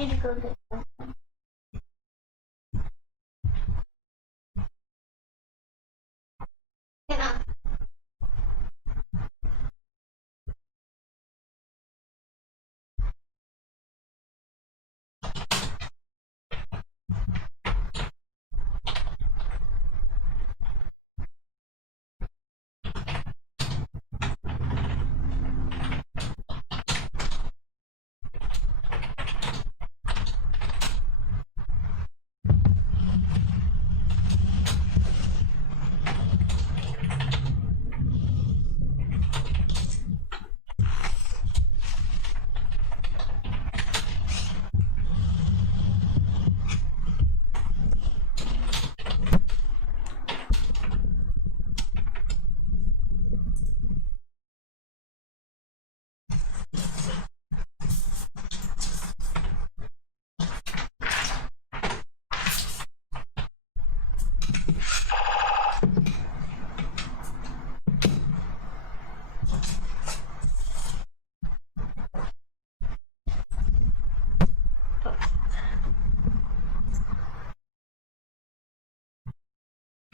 need to go get something. Get up.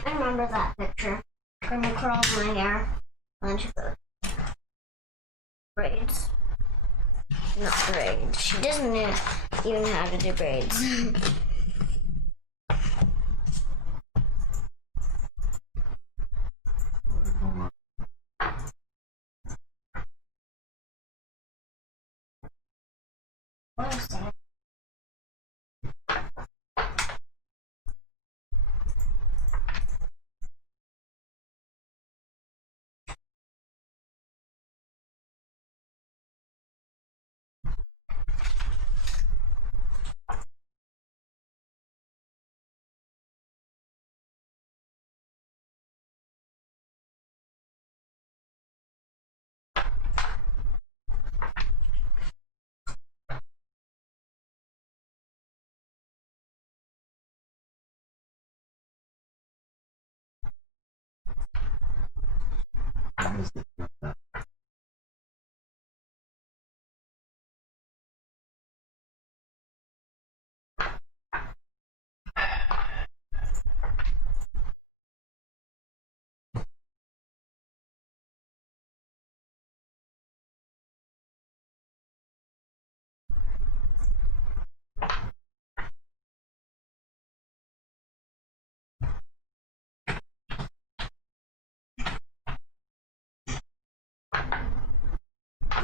I remember that picture. Grandma curls my hair. And she goes, braids. Not braids. She doesn't even know how to do braids. What is that?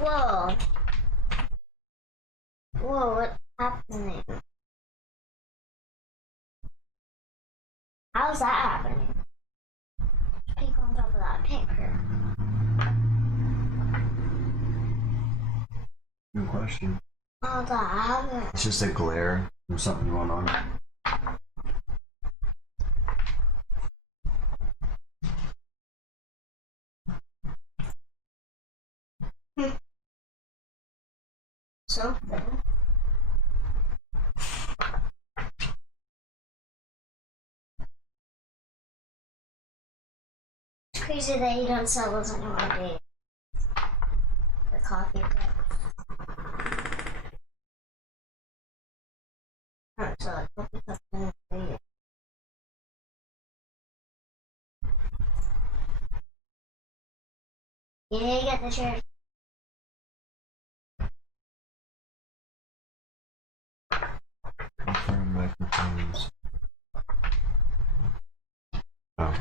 Whoa. Whoa, what's happening? How's that happening? Pink on top of that picture. Good question. How's that happening? It's just a glare from something going on. Something. It's crazy that you don't sell those anymore, do you? The coffee cups. I don't sell coffee cups anymore, do you? You need to get the chairs. Confirm microphones. Oh.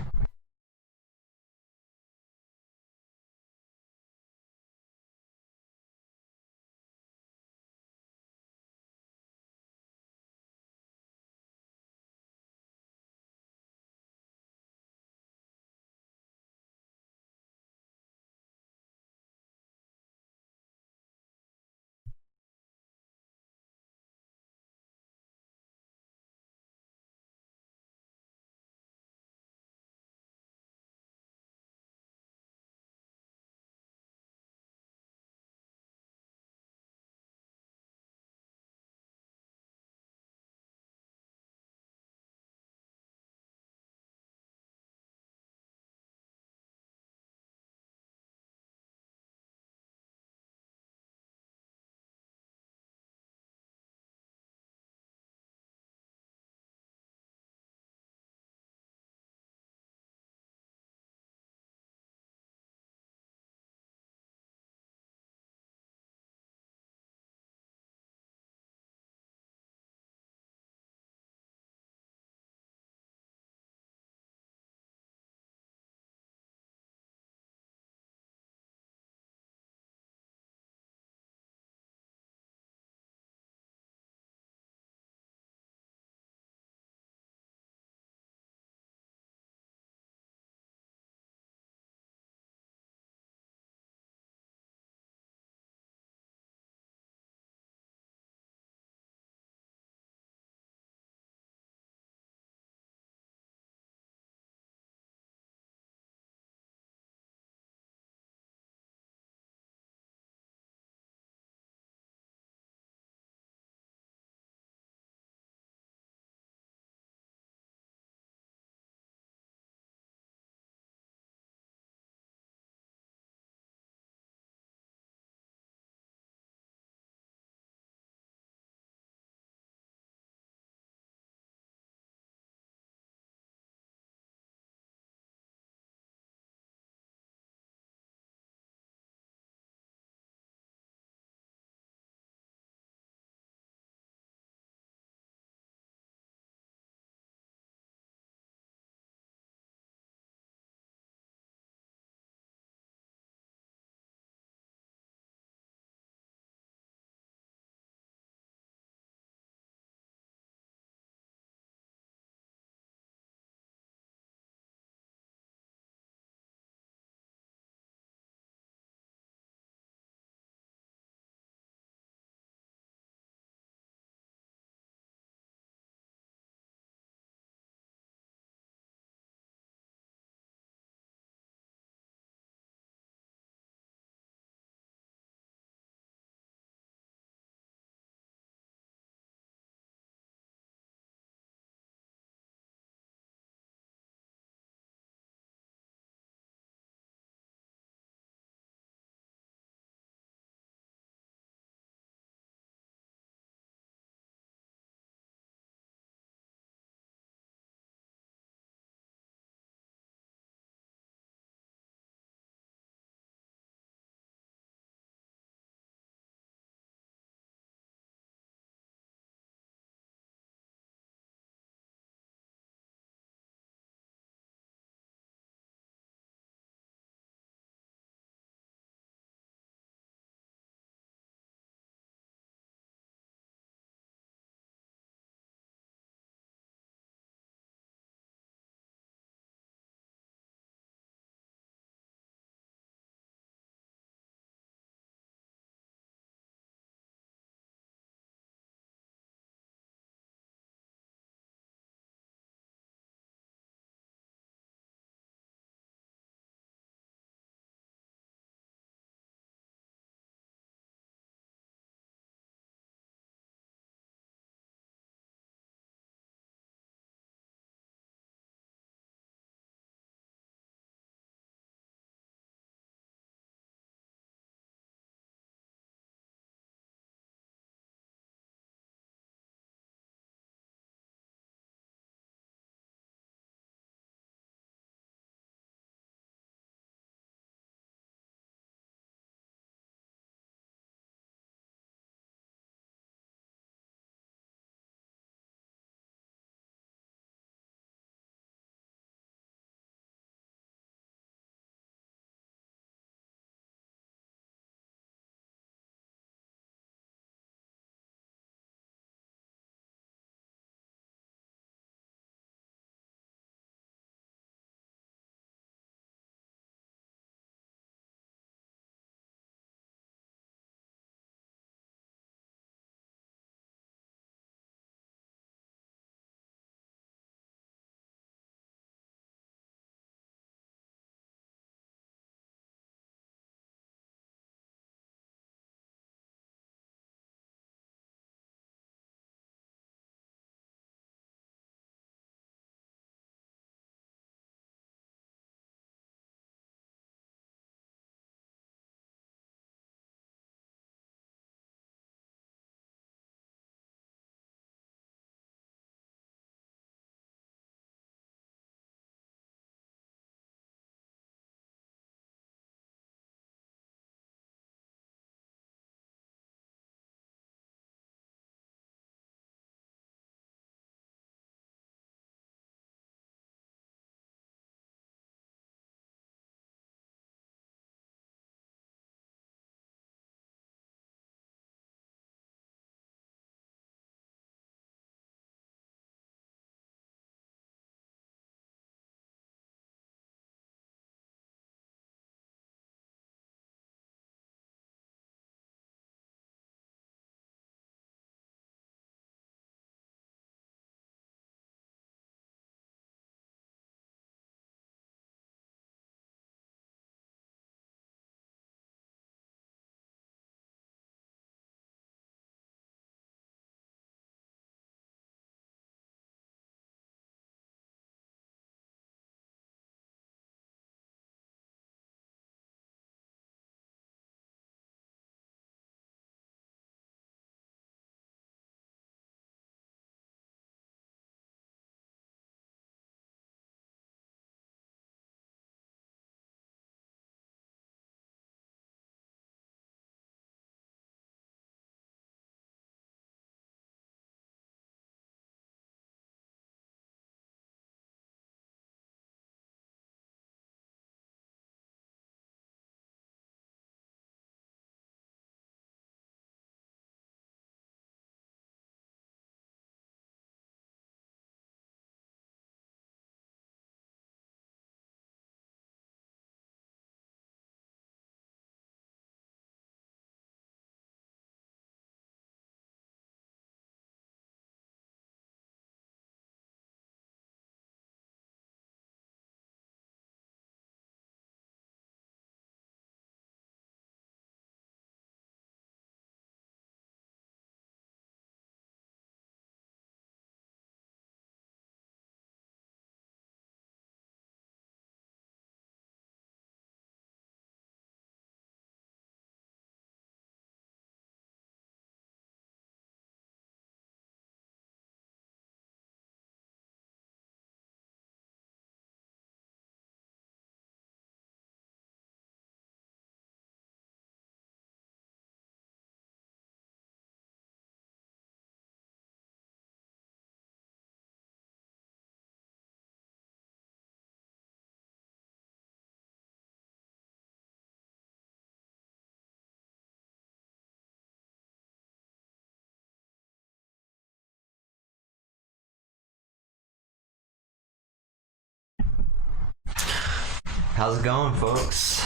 How's it going, folks?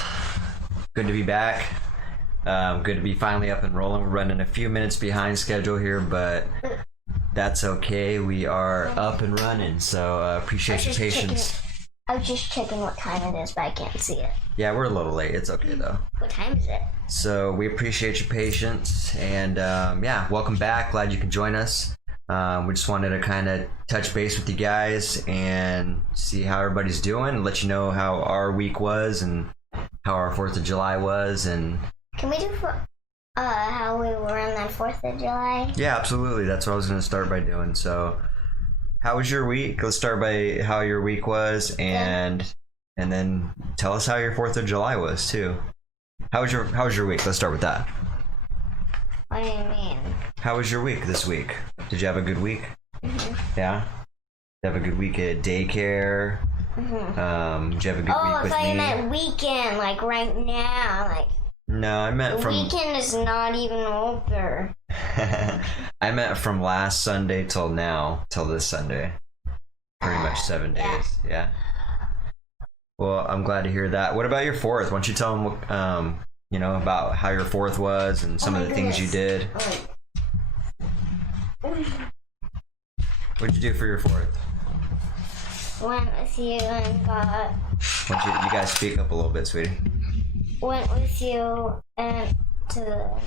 Good to be back. Good to be finally up and rolling. We're running a few minutes behind schedule here, but that's okay. We are up and running, so appreciate your patience. I was just checking what time it is, but I can't see it. Yeah, we're a little late. It's okay, though. What time is it? So we appreciate your patience, and yeah, welcome back. Glad you can join us. We just wanted to kind of touch base with you guys and see how everybody's doing, let you know how our week was and how our 4th of July was. And Can we do how we were on that 4th of July? yeah, absolutely. That's what I was going to start by doing. So how was your week? Let's start by how your week was, and then tell us how your 4th of July was too. How was your week? Let's start with that. What do you mean? How was your week this week? Did you have a good week? Mm-hmm. Yeah? Did you have a good week at daycare? Mm-hmm. Did you have a good week Oh, with I thought me? you meant weekend, like right now. Like No, I meant the from... weekend is not even over. I meant from last Sunday till now, till this Sunday. Pretty much 7 days. Yeah. Well, I'm glad to hear that. What about your 4th? Why don't you tell them, you know, about how your 4th was and some of the things you did. What'd you do for your 4th? Went with you and got. Why don't you guys speak up a little bit, sweetie? Went with you and to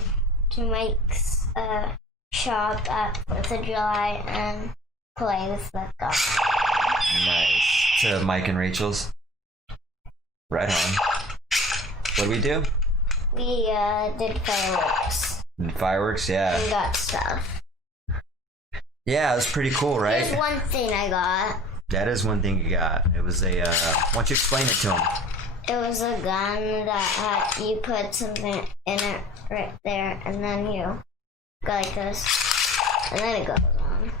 Mike's shop at 4th of July and play with the dog. Nice. To Mike and Rachel's? Right on. What do we do? We did fireworks Fireworks, yeah. and got stuff. Yeah, it was pretty cool, right? There's one thing I got. That is one thing you got. It was a, why don't you explain it to him? It was a gun that you put something in it right there, and then you go like this, and then it goes on.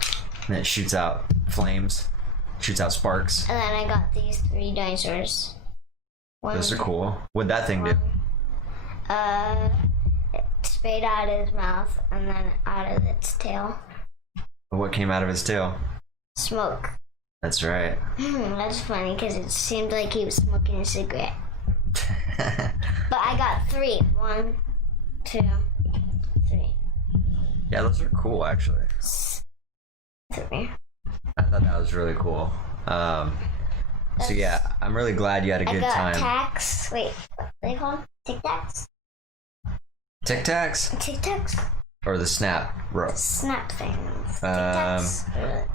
And it shoots out flames, shoots out sparks. And then I got these 3 dinosaurs. Those are cool. What'd that thing do? It sprayed out of his mouth and then out of its tail. What came out of his tail? Smoke. That's right. That's funny because it seemed like he was smoking a cigarette. But I got 3. 1, 2, 3. Yeah, those are cool, actually. 3. I thought that was really cool. So yeah, I'm really glad you had a good I got time. Tacs. Wait, what are they called? Tic Tacs? Tic Tacs? Tic Tacs? Or the snap rope? Snap things. Tic I Tacs.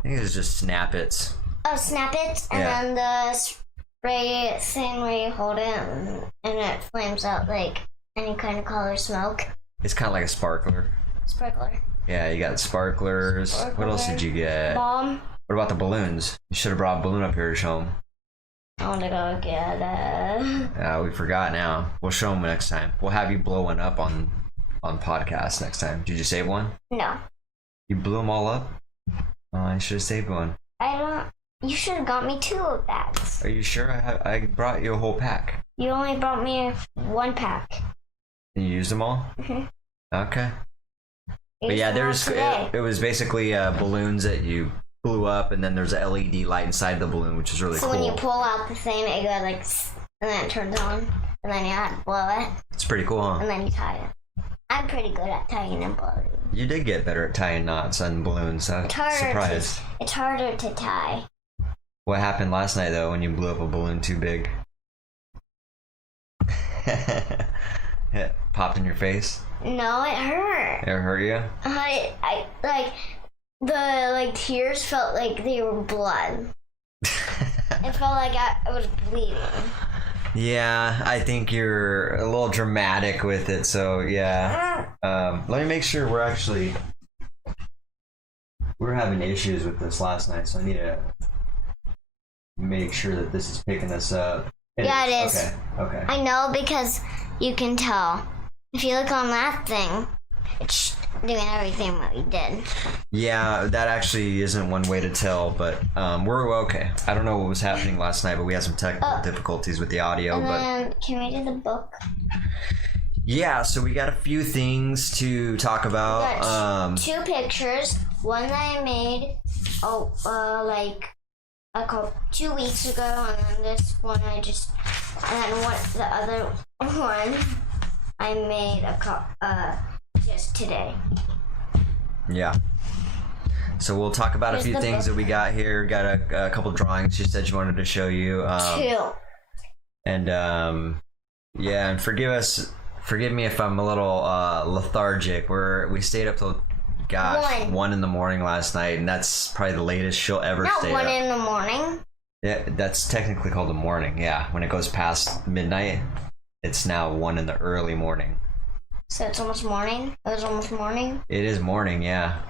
think it was just Snap Its. Oh, Snap It, and Yeah. then the spray thing where you hold it and it flames out like any kind of color smoke. It's kind of like a sparkler. Sparkler. Yeah, you got sparklers. What else did you get? Bomb. What about the balloons? You should have brought a balloon up here to show them. I want to go get it. We forgot now. We'll show them next time. We'll have you blow one up on podcast next time. Did you save one? No. You blew them all up? Oh, I should have saved one. I don't. You should have got me 2 of bags. Are you sure? I brought you a whole pack. You only brought me 1 pack. And you used them all? Mhm. Okay. But yeah, it was basically balloons that you blew up, and then there's a LED light inside the balloon, which is really So cool. when you pull out the thing, it goes like, and then it turns on, and then you have to blow it, It's pretty cool, huh? and then you tie it. I'm pretty good at tying and blowing. You did get better at tying knots on balloons. I'm surprised. It's harder to tie. What happened last night, though, when you blew up a balloon too big? It popped in your face? No, it hurt. It hurt you? I like the tears felt like they were blood. It felt like I was bleeding. Yeah, I think you're a little dramatic with it, so yeah. Let me make sure we were having issues with this last night, so I need to make sure that this is picking this up. Yeah, it is. Okay. I know because you can tell. If you look on that thing, it's doing everything what we did. Yeah, that actually isn't one way to tell, but we're okay. I don't know what was happening last night, but we had some technical difficulties with the audio. And But then, can we do the book? yeah, so we got a few things to talk about. Got 2 pictures. One that I made, like a couple 2 weeks ago, and then this one and then the other one I made just today. Yeah. So we'll talk about Here's a few the things book. that we got here. Got a couple drawings she said she wanted to show you. 2. And yeah, and forgive me if I'm a little lethargic. We stayed up till 1 in the morning last night, and that's probably the latest she'll ever Not stay 1 up. in the morning. Yeah, that's technically called the morning. Yeah, when it goes past midnight, it's now 1 in the early morning. So it's almost morning. It was almost morning. It is morning, yeah.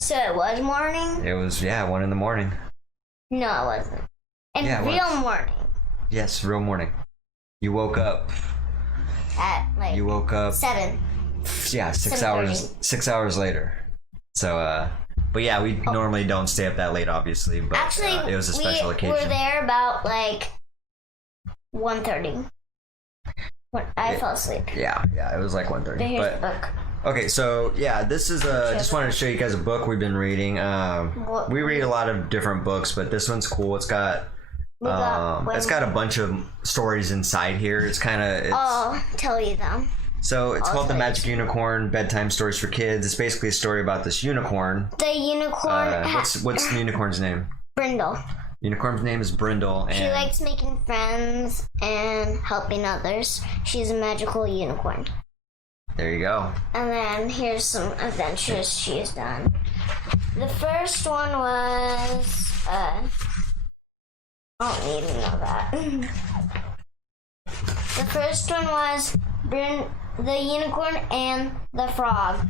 So it was morning. It was 1 in the morning. No, it wasn't. In Yeah, it real was. morning. Yes, real morning. You woke up. At like You woke up. 7. Yeah, 6 7:30. hours. 6 hours later. So, but yeah, we normally don't stay up that late, obviously. But Actually, it was a special we occasion. were there about like 1:30 when I fell asleep. Yeah, it was like 1:30. But here's the book. Okay, so yeah, this is just wanted to show you guys a book we've been reading. We read a lot of different books, but this one's cool. It's got it's got a bunch of stories inside here. It's kind of I'll tell you them. so it's I'll called The tell you. Magic Unicorn: Bedtime Stories for Kids. It's basically a story about this unicorn. The unicorn. What's the unicorn's name? Brindle. Unicorn's name is Brindle, She and likes making friends and helping others. She's a magical unicorn. there you go. And then here's some adventures she has done. The first one was I don't need to know that. The first one was the unicorn and the frog.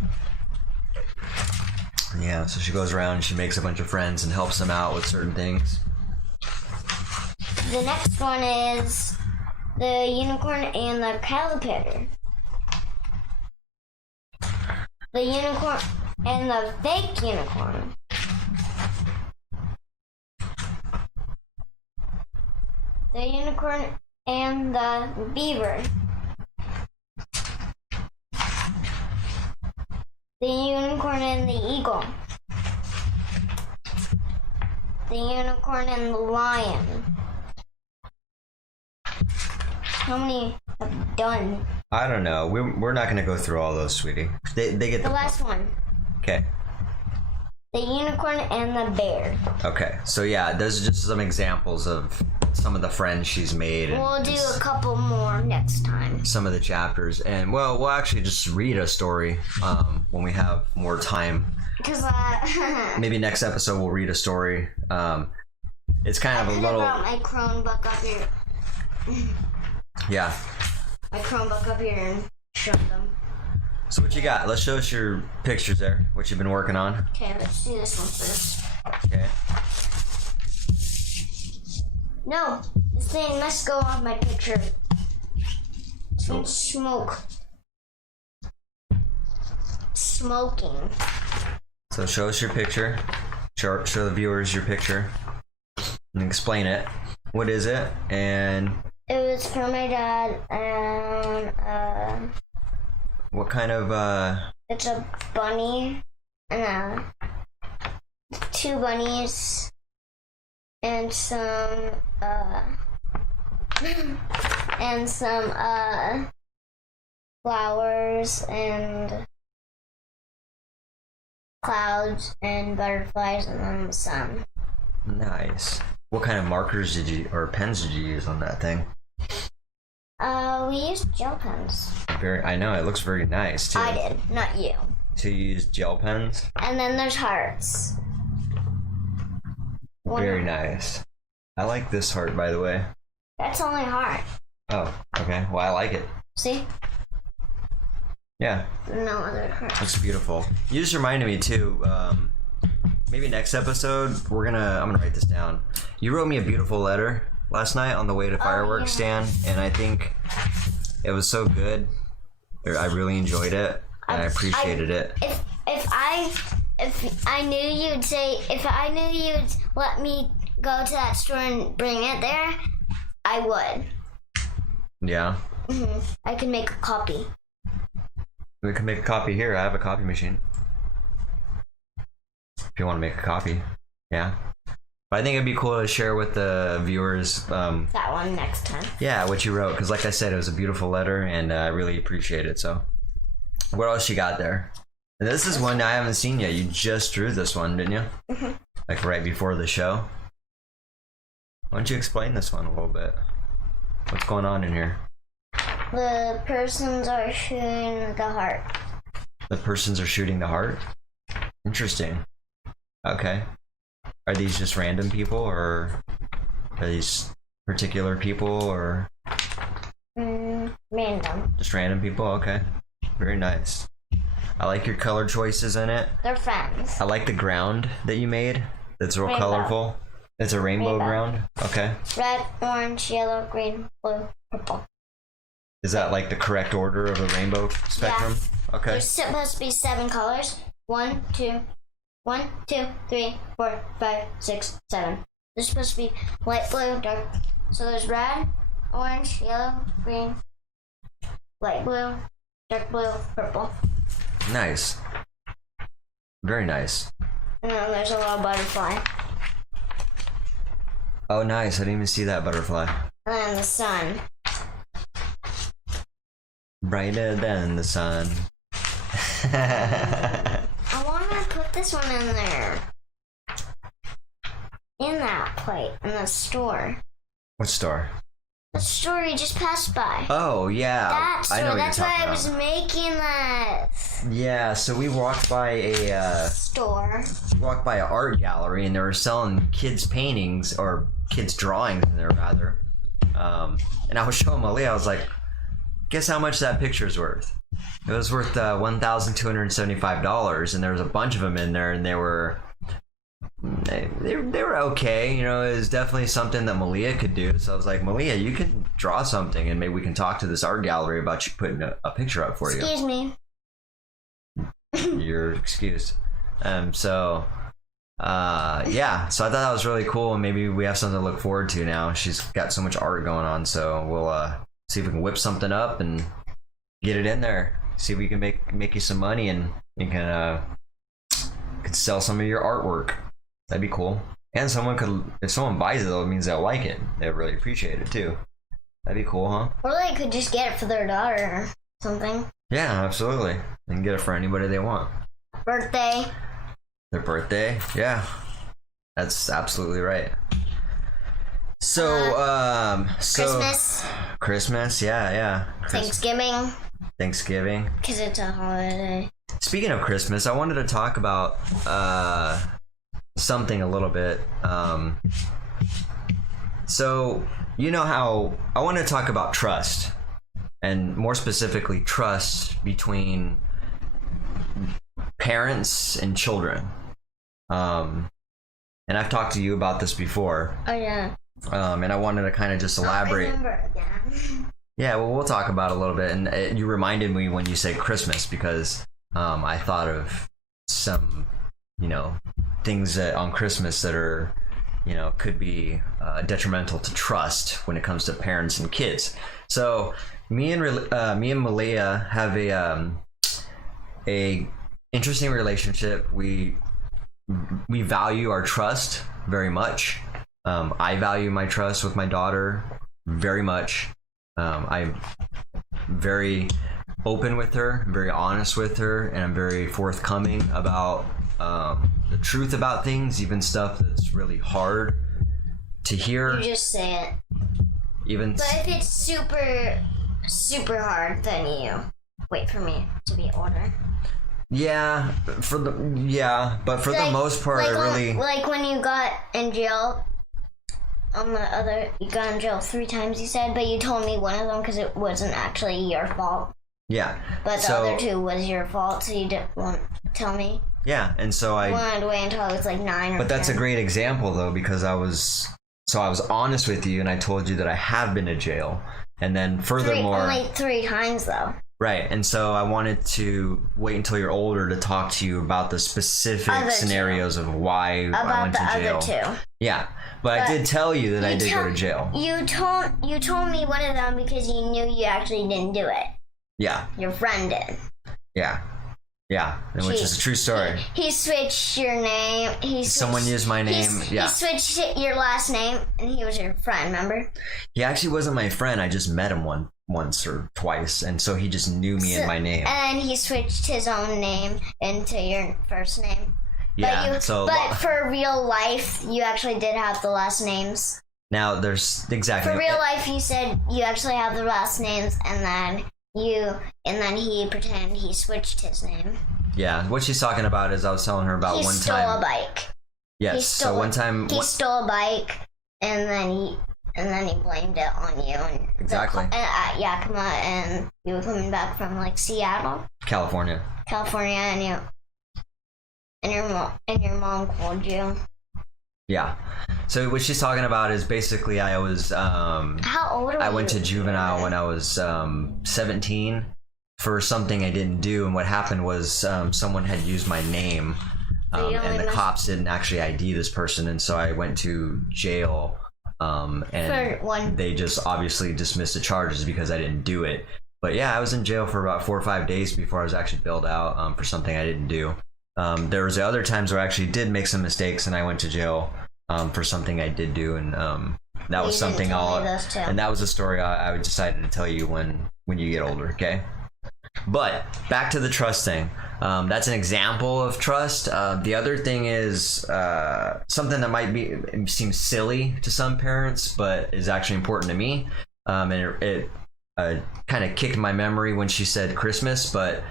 Yeah, so she goes around and she makes a bunch of friends and helps them out with certain things. The next one is the unicorn and the caterpillar. The unicorn and the fake unicorn. The unicorn and the beaver. The unicorn and the eagle. The unicorn and the lion. How many have you done? I don't know. We're not going to go through all those, sweetie. They get The the last one. Okay. The unicorn and the bear. Okay. So yeah, those are just some examples of some of the friends she's made. And We'll do a couple more next time. some of the chapters, and well, we'll actually just read a story when we have more time. Because Maybe next episode we'll read a story. It's kind of a I little, brought my Chromebook up here. yeah. My Chromebook up here and showed them. So what you got? Let's show us your pictures there. What you've been working on. Okay, let's do this one first. Okay. No, this thing must go off my picture. It's been smoke. Smoking. So show us your picture. Show the viewers your picture and explain it. What is it? And It was for my dad, and what kind of it's a bunny, and 2 bunnies, and some flowers and clouds and butterflies, and then the sun. nice. What kind of markers did you or pens did you use on that thing? We used gel pens. I know it looks very nice too. I did, not you. So you used gel pens? And then there's hearts. One Very heart. nice. I like this heart, by the way. That's only heart. Oh, okay. Well, I like it. See? Yeah, No other heart. looks beautiful. You just reminded me too. Maybe next episode I'm gonna write this down. You wrote me a beautiful letter last night on the way to fireworks stand, and I think it was so good. I really enjoyed it, and I appreciated it. If I knew you'd let me go to that store and bring it there, I would. Yeah, I could make a copy. we can make a copy here. I have a copy machine. If you want to make a copy, yeah. But I think it'd be cool to share with the viewers. That one next time. Yeah, what you wrote, because like I said, it was a beautiful letter, and I really appreciate it. So, what else you got there? And this is one I haven't seen yet. You just drew this one, didn't you? Mm-hmm. Like right before the show. Why don't you explain this one a little bit? What's going on in here? The persons are shooting the heart. The persons are shooting the heart? Interesting. Okay. Are these just random people, or are these particular people, or Random. just random people? Okay. Very nice. I like your color choices in it. They're friends. I like the ground that you made. That's real Rainbow. colorful. It's a rainbow Rainbow. ground? Okay. Red, orange, yellow, green, blue, purple. Is that like the correct order of the rainbow spectrum? Okay. There's supposed to be 7 colors. 1, 2, 3, 4, 5, 6, 7. There's supposed to be light blue, dark. So there's red, orange, yellow, green, light blue, dark blue, purple. Nice. Very nice. And then there's a little butterfly. Oh, nice. I didn't even see that butterfly. And then the sun. Brighter than the sun. I want to put this one in there. In that plate, in the store. What store? The store you just passed by. Oh, yeah. That I store. know what That's you're why talking I was about. making that Yeah, so we walked by a store. art gallery, and they were selling kids' paintings, or kids' drawings in there, rather. And I was showing Malia, I was like, guess how much that picture's worth? It was worth $1,275, and there was a bunch of them in there, and they were okay. You know, it was definitely something that Malia could do. So I was like, Malia, you can draw something, and maybe we can talk to this art gallery about you putting a picture up for you. Excuse me. You're excused. Yeah, so I thought that was really cool, and maybe we have something to look forward to now. She's got so much art going on, so we'll see if we can whip something up and get it in there. See if we can make you some money, and you can sell some of your artwork. That'd be cool. And if someone buys it, though, it means they'll like it. They'll really appreciate it too. That'd be cool, huh? Or they could just get it for their daughter or something. Yeah, absolutely. They can get it for anybody they want. Birthday. Their birthday? Yeah. That's absolutely right. So, Christmas, yeah. Thanksgiving. Because it's a holiday. Speaking of Christmas, I wanted to talk about something a little bit. So, you know how I want to talk about trust, and more specifically, trust between parents and children. And I've talked to you about this before. Oh, yeah. And I wanted to kind of just elaborate. I remember again. Yeah, well, we'll talk about it a little bit. And you reminded me when you say Christmas, because I thought of some, things on Christmas that are, could be detrimental to trust when it comes to parents and kids. So me and Malia have a interesting relationship. We value our trust very much. I value my trust with my daughter very much. I'm very open with her, very honest with her, and I'm very forthcoming about the truth about things, even stuff that's really hard to hear. You just say it. Even But if it's super, super hard, then you wait for me to be older. but for the most part, I really Like when you got in jail. You got in jail 3 times, you said, but you told me one of them because it wasn't actually your fault. yeah. But the So- other 2 was your fault, so you didn't want to tell me. Yeah, and so I wanted to wait until I was like 9 or But that's 10. a great example, though, because I was honest with you, and I told you that I have been to jail, and then furthermore, Only 3 times, though. right. And so I wanted to wait until you're older to talk to you about the specific Other 2. scenarios of why I About went the to jail. other 2. Yeah, but I did tell you that I did go to jail. You told me one of them because you knew you actually didn't do it. Yeah, Your friend did. yeah. Yeah, which is a true story. He switched your name. Someone used my name. He switched your last name, and he was your friend. Remember? He actually wasn't my friend. I just met him once or twice, and so he just knew me and my name. And he switched his own name into your first name. Yeah. But for real life, you actually did have the last names. Now there's exactly. For real life, you said you actually have the last names, and then he pretended he switched his name. Yeah, what she's talking about is I was telling her about one time. He stole a bike. Yes. So one time he stole a bike, and then he blamed it on you. And exactly. At Yakima, and you were coming back from like Seattle, California, and your mom called you. Yeah. So what she's talking about is basically I was how old were you? I went to juvenile when I was 17 for something I didn't do, and what happened was someone had used my name, and the cops didn't actually ID this person, and so I went to jail, and they just obviously dismissed the charges because I didn't do it. But yeah, I was in jail for about 4 or 5 days before I was actually bailed out for something I didn't do. There was other times where I actually did make some mistakes, and I went to jail for something I did do, and that was something and that was a story I decided to tell you when you get older. Okay, but back to the trust thing. That's an example of trust. The other thing is something that seem silly to some parents, but is actually important to me. And it kind of kicked my memory when she said Christmas, but.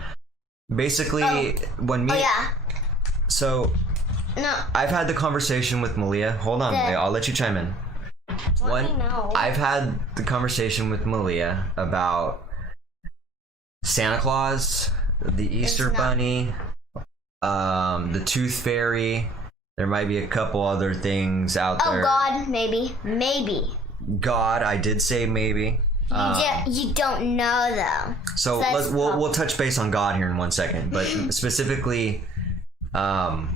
Basically, So, no. I've had the conversation with Malia. Hold on, Malia. I'll let you chime in. I've had the conversation with Malia about Santa Claus, the Easter Bunny, the Tooth Fairy. There might be a couple other things out there. Oh, God, maybe. God, I did say maybe. You don't know though. So we'll touch base on God here in 1 second, but specifically, the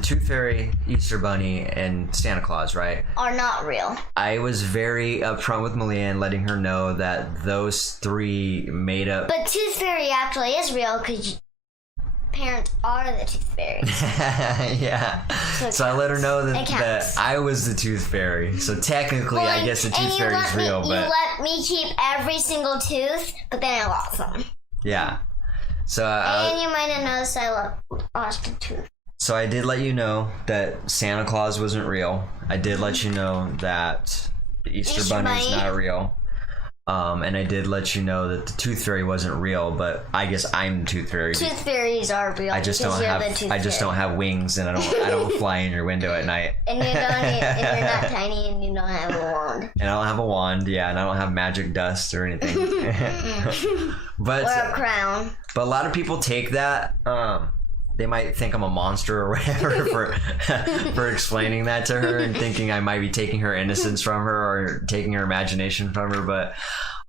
Tooth Fairy, Easter Bunny, and Santa Claus, right? Are not real. I was very upfront with Malia and letting her know that those three made up. But Tooth Fairy actually is real because parents are the Tooth Fairy. Yeah. So I let her know that I was the Tooth Fairy. So technically, I guess the Tooth Fairy is real. You let me keep every single tooth, but then I lost them. Yeah. So. And you might have noticed I lost a tooth. So I did let you know that Santa Claus wasn't real. I did let you know that the Easter Bunny is not real. And I did let you know that the Tooth Fairy wasn't real, but I guess I'm the Tooth Fairy. Tooth Fairies are real. I just don't have wings, and I don't fly in your window at night. And you're not tiny, and you don't have a wand. And I don't have a wand, yeah, and I don't have magic dust or anything. But or a crown. But a lot of people take that. They might think I'm a monster or whatever for explaining that to her and thinking I might be taking her innocence from her or taking her imagination from her, but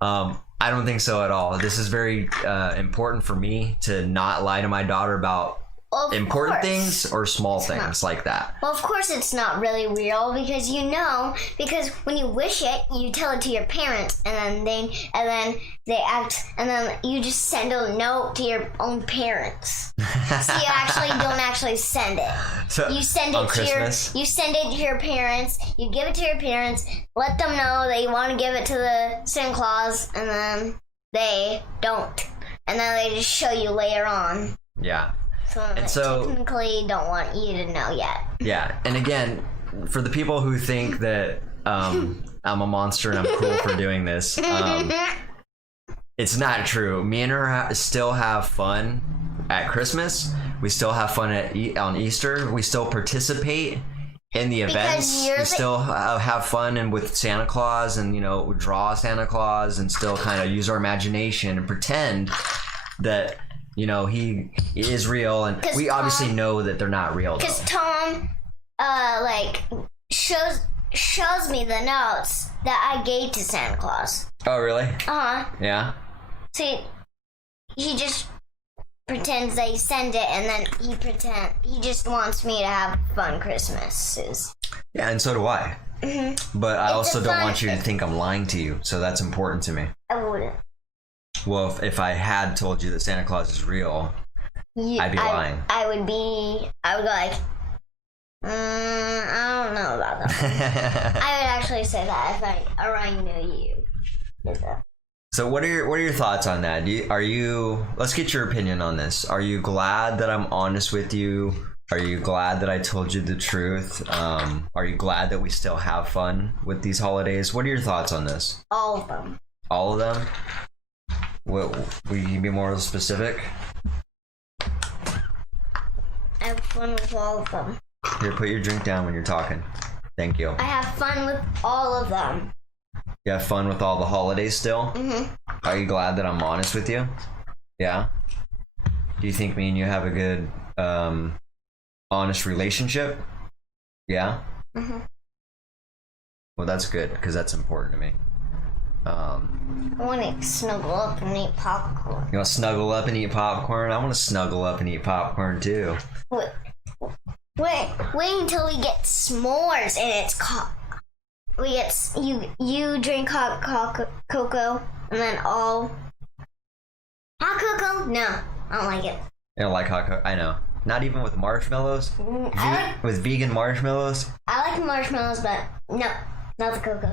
I don't think so at all. This is very important for me to not lie to my daughter about important things or small things like that. Well, of course it's not really real because when you wish it, you tell it to your parents and then they act, and then you just send a note to your own parents. So you actually don't actually send it. So you send it to your parents. You give it to your parents. Let them know that you want to give it to the Santa Claus, and then they don't, and then they just show you later on. Yeah. So technically don't want you to know yet. Yeah, and again, for the people who think that I'm a monster and I'm cool for doing this, it's not true. Me and her still have fun at Christmas. We still have fun on Easter. We still participate in the events. We still have fun and with Santa Claus, and draw Santa Claus, and still kind of use our imagination and pretend that he is real, and we obviously know that they're not real. Because Tom, shows me the notes that I gave to Santa Claus. Oh, really? Yeah. See, he just pretends they send it, and then he just wants me to have fun Christmases. Yeah, and so do I. Mm-hmm. But I also don't want you to think I'm lying to you, so that's important to me. I wouldn't. Well, if I had told you that Santa Claus is real, I'd be lying. I would go like, I don't know about that. I would actually say that if I already knew you did that. So what are your thoughts on that? Let's get your opinion on this. Are you glad that I'm honest with you? Are you glad that I told you the truth? Are you glad that we still have fun with these holidays? What are your thoughts on this? All of them. All of them? What, will you be more specific? I have fun with all of them. Here, put your drink down when you're talking. Thank you. I have fun with all of them. You have fun with all the holidays still? Mm-hmm. Are you glad that I'm honest with you? Yeah? Do you think me and you have a good, honest relationship? Yeah? Mm-hmm. Well, that's good, because that's important to me. I want to snuggle up and eat popcorn. You want to snuggle up and eat popcorn? I want to snuggle up and eat popcorn, too. Wait until we get s'mores and it's you drink hot cocoa and then all hot cocoa? No, I don't like it. You don't like hot cocoa? I know. Not even with marshmallows? With vegan marshmallows? I like marshmallows, but no, not the cocoa.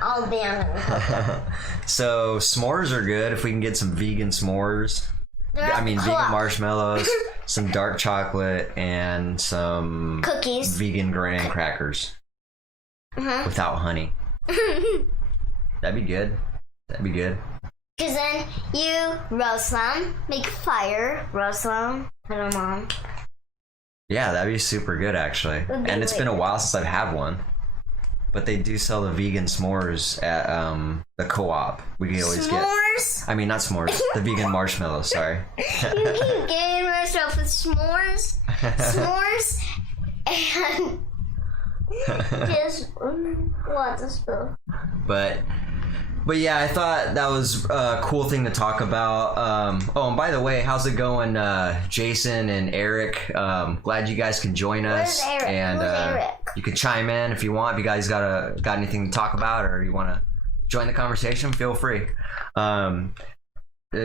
I'll be on the cocoa. So s'mores are good if we can get some vegan s'mores. Vegan marshmallows, some dark chocolate, and some cookies, vegan graham crackers without honey. That'd be good. That'd be good. Because then you roast them, make fire, roast them, put them on. Yeah, that'd be super good actually. And it's been a while since I've had one. But they do sell the vegan s'mores at the co-op. We can always s'mores? I mean, not s'mores. The vegan marshmallows, sorry. You keep getting myself with s'mores. S'mores and just lots of stuff. But yeah, I thought that was a cool thing to talk about. Oh, and by the way, how's it going, Jason and Eric? Glad you guys can join us. Where's Eric? And Eric? you can chime in if you want. If you guys got anything to talk about, or you want to join the conversation, feel free.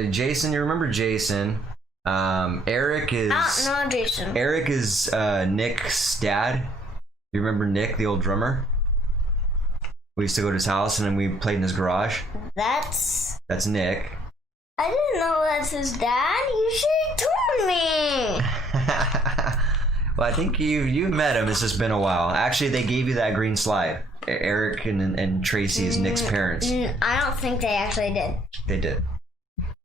Jason, you remember Jason? Eric is. No, Jason. Eric is Nick's dad. You remember Nick, the old drummer? We used to go to his house and then we played in his garage. That's Nick. I didn't know that's his dad. You should have told me. Well, I think you've met him. It's just been a while. Actually, they gave you that green slide. Eric and Tracy is Nick's parents. I don't think they actually did. They did.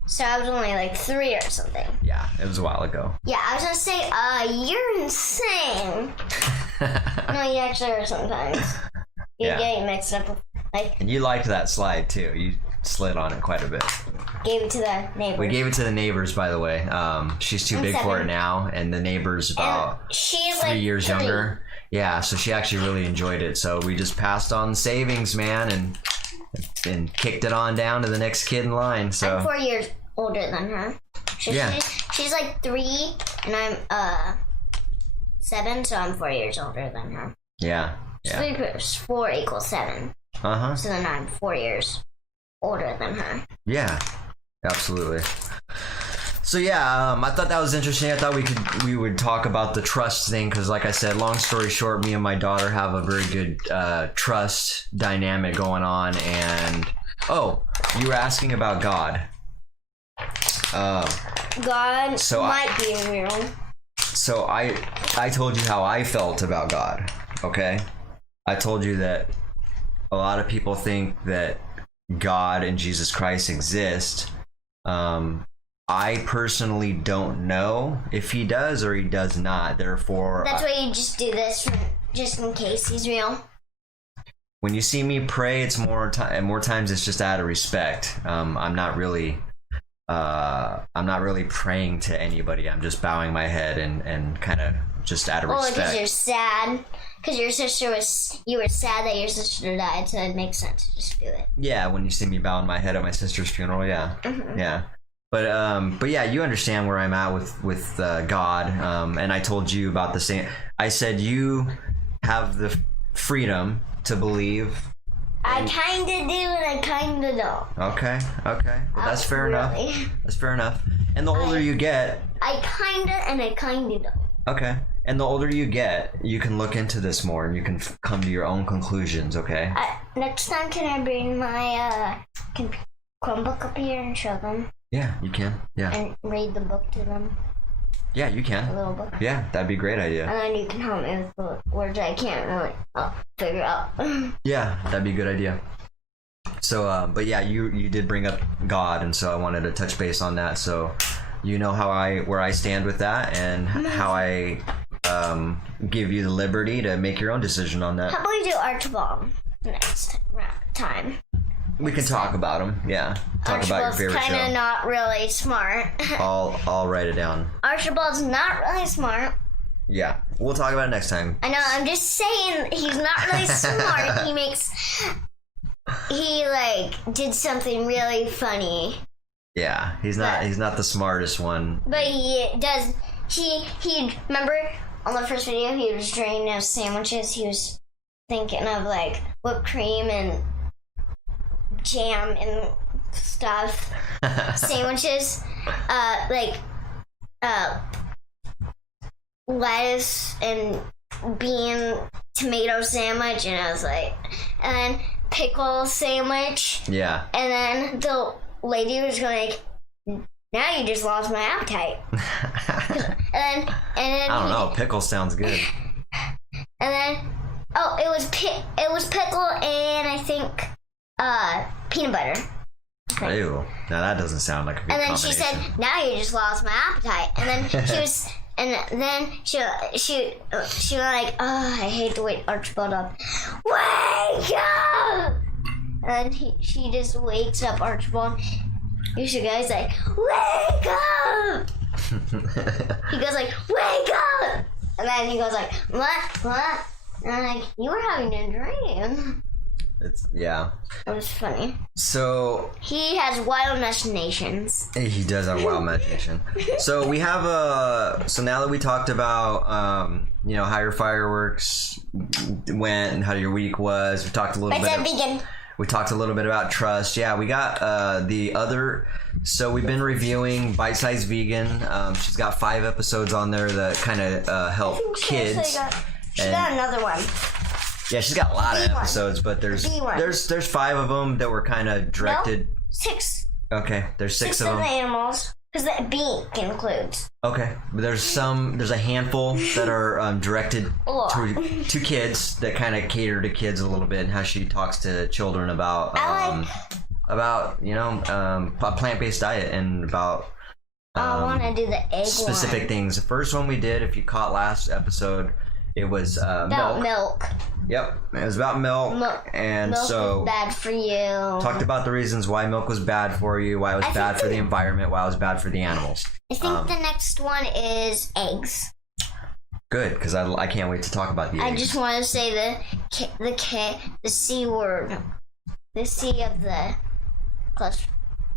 So I was only like 3 or something. Yeah, it was a while ago. Yeah, I was gonna say, you're insane. No, you actually are sometimes. You're getting mixed up with, like... And you liked that slide, too. You slid on it quite a bit. Gave it to the neighbors. We gave it to the neighbors, by the way. She's too big for it now, and the neighbor's about she's 3 like years younger. Yeah, so she actually really enjoyed it. So we just passed on the savings, man, and kicked it on down to the next kid in line. So I'm 4 years older than her. She's like 3, and I'm 7, so I'm 4 years older than her. Yeah. 3 plus 4 equals 7. So then I'm 4 years older than her. Yeah, absolutely. So yeah, I thought that was interesting. I thought we would talk about the trust thing because, like I said, long story short, me and my daughter have a very good trust dynamic going on. And you were asking about God. God might be real. So I told you how I felt about God. Okay, I told you that a lot of people think that God and Jesus Christ exist. I personally don't know if he does or he does not. Therefore, that's why you just do this just in case he's real. When you see me pray, it's more times it's just out of respect. I'm not really praying to anybody. I'm just bowing my head and kind of just out of respect. Because you're sad. Because you were sad that your sister died, so it makes sense to just do it. Yeah, when you see me bowing my head at my sister's funeral, yeah, yeah. But yeah, you understand where I'm at with God. And I told you about the same. I said you have the freedom to believe I kind of do and I kind of don't. Okay. Well, that's fair enough. Really. That's fair enough. And the older you get, I kind of and I kind of don't. okay. And the older you get, you can look into this more and you can come to your own conclusions, okay? Next time, can I bring my Chromebook up here and show them Yeah, you can. Yeah. and read the book to them? Yeah, you A can. little book. Yeah, that'd be a great idea. And then you can help me with the words I can't really figure out. Yeah, that'd be a good idea. So, but yeah, you did bring up God, and so I wanted to touch base on that. So, you know where I stand with that, and how I give you the liberty to make your own decision on How that. about we do Archibald next time? We can talk about them. Yeah, talk about your Archibald's favorite kind of show. not really smart. I'll write it down. Archibald's not really smart. Yeah, we'll talk about it next time. I know, I'm just saying he's not really smart. He did something really funny. Yeah, he's not the smartest one. But he does, he remember on the first video he was drawing those sandwiches, he was thinking of whipped cream and jam and stuff. Sandwiches, lettuce and bean tomato sandwich, and I was like, and then pickle sandwich, Yeah. and then the lady was going now you just lost my appetite. and then I don't know. Pickle sounds good. and then it was pickle and I think peanut butter. Ew. Now that doesn't sound like a good And then combination. she said, "Now you just lost my appetite." And then she was, and then she was like, "Oh, I hate to wake Archibald up. Wake up!" And she just wakes up Archibald. You should guys wake up. He goes wake up, and then he goes what? And I'm like, you were having a dream. Yeah. It was funny. So He has wild imaginations. he does have wild imagination. So we have so now that we talked about how your fireworks went and how your week was, we talked a little But bit. then vegan. We talked a little bit about trust. Yeah, we got the other. So we've been reviewing Bite Size Vegan. She's got 5 episodes on there that kind of help kids. She got another one. Yeah, she's got a lot of B1. episodes, but there's B1. 5 of them that were kind of directed. 6. Okay, there's 6 of of the them. animals, because the beak includes. Okay, but there's a handful that are directed A lot. to kids that kind of cater to kids a little bit, and how she talks to children about a plant-based diet and about I want to do the egg specific one. things. The first one we did, if you caught last episode, it was About milk. Yep, it was about milk, and Milk so is bad for you. talked about the reasons why milk was bad for you, why it was I bad think for the the- environment, why it was bad for the animals. I think the next one is eggs. Good, because I can't wait to talk about the I eggs. just want to say the C word. The C of the cluster.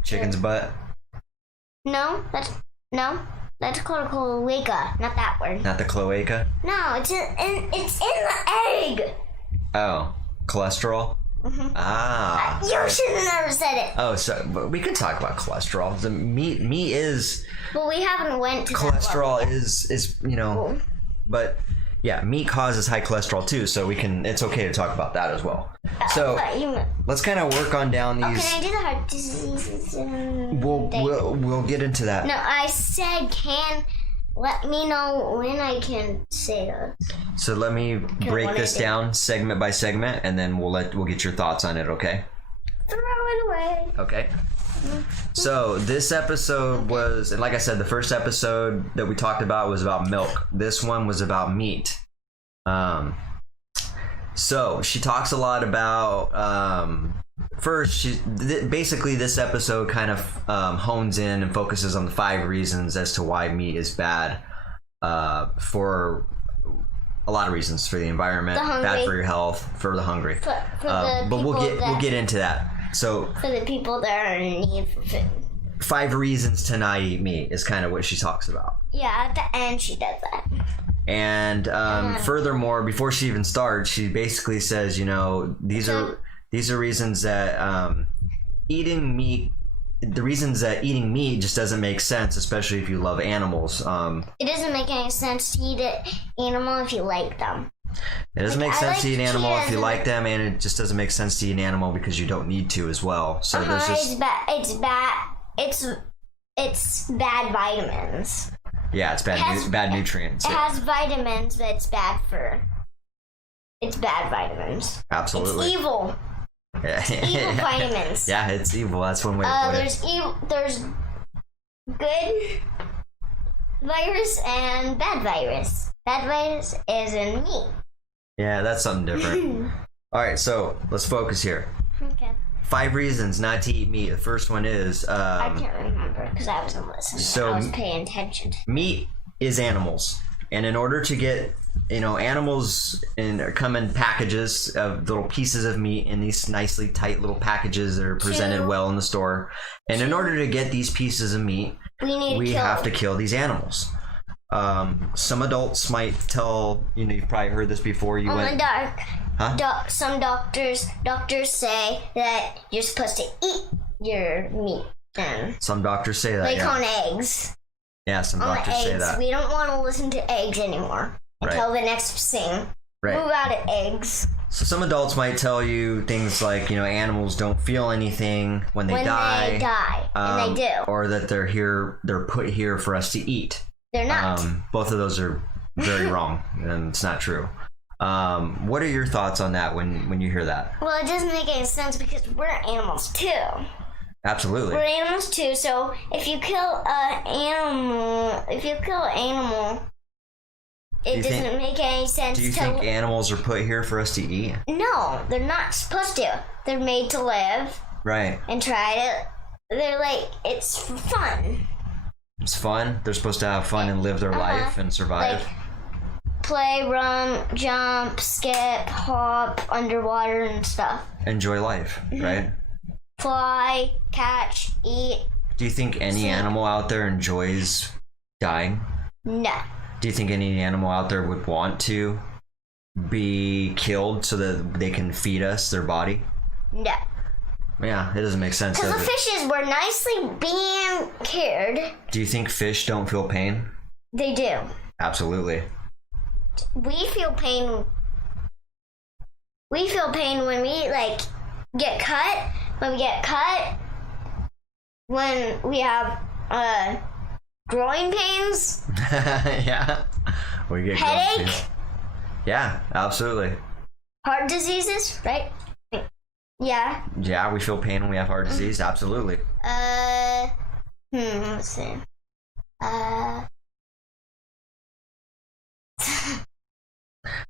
Chicken's butt, That's called cloaca, not that word. not the cloaca. No, it's in the egg. Oh, cholesterol. Ah. You should have never said it. Oh, so but we could talk about cholesterol. The meat is But we haven't went to that cholesterol level. is but yeah, meat causes high cholesterol too. So it's okay to talk about that as well. So But you- let's kind of work on down oh, these. can I do the heart diseases? We'll get into that. No, I said let me know when I can say those. So let me break what this is it? down segment by segment, and then we'll get your thoughts on it. Okay. Throw it away. Okay. So this episode was, and like I said, the first episode that we talked about was about milk. This one was about meat. So she talks a lot about. First, basically this episode kind of hones in and focuses on the 5 reasons as to why meat is bad, for a lot of reasons: for the environment, The hungry. bad for your health, for the hungry. For the But we'll people get into that. So for the people that are in need for food. 5 reasons to not eat meat is kind of what she talks about. Yeah, at the end she does that. And furthermore, before she even starts, she basically says, these These are reasons that eating meat. The reasons that eating meat just doesn't make sense, especially if you love animals. It doesn't make any sense to eat an animal if you like them. It doesn't Like, make I sense like to eat an animal if you chickens. like them, and it just doesn't make sense to eat an animal because you don't need to as well. So there's just It's bad. It's bad vitamins. yeah, it's bad has- bad nutrients. It Yeah, has vitamins, but it's bad for. It's bad vitamins. absolutely. It's evil. Evil vitamins. Yeah, it's evil. That's one way to put it. There's good virus and bad virus. Bad virus is in meat. Yeah, that's something different. All right, so let's focus here. Okay. 5 reasons not to eat meat. The first one is I can't remember because I wasn't listening. so- I was paying attention. meat is animals, and in order to get animals come in packages of little pieces of meat in these nicely tight little packages that are presented True. well in the store. And in order to get these pieces of meat, We have to kill these animals. Some adults might tell you've probably heard this before. You On the went, dark. huh? Some doctors say that you're supposed to eat your meat. Then Some doctors say that. like Yeah, on eggs. yeah. Some On the doctors say eggs. that. We don't want to listen to eggs anymore until the next thing. Right. Move out of eggs. So some adults might tell you things like, animals don't feel anything when they When die. they die, and they do. Or that they're put here for us to eat. They're not. Both of those are very wrong, and it's not true. What are your thoughts on that when you hear that? Well, it doesn't make any sense because we're animals too. Absolutely. We're animals too. So if you kill an animal, it you doesn't think- make any sense. Do you to think animals are put here for us to eat? No, they're not supposed to. They're made to live Right. and try to. They're like, it's for fun. It's fun. They're supposed to have fun and live their life and survive. Like play, run, jump, skip, hop, underwater and stuff. Enjoy life, right? Fly, catch, eat. Do you think any animal out there enjoys dying? No. Do you think any animal out there would want to be killed so that they can feed us their body? No. Yeah, it doesn't make sense, Because does the it? fishes were nicely being cared. Do you think fish don't feel pain? They do. Absolutely. We feel pain. We feel pain when we get cut. When we get cut. When we have growing pains, Yeah. We get headache, Yeah, absolutely. heart diseases, right? Yeah. Yeah, we feel pain when we have heart disease. Absolutely. Let's see.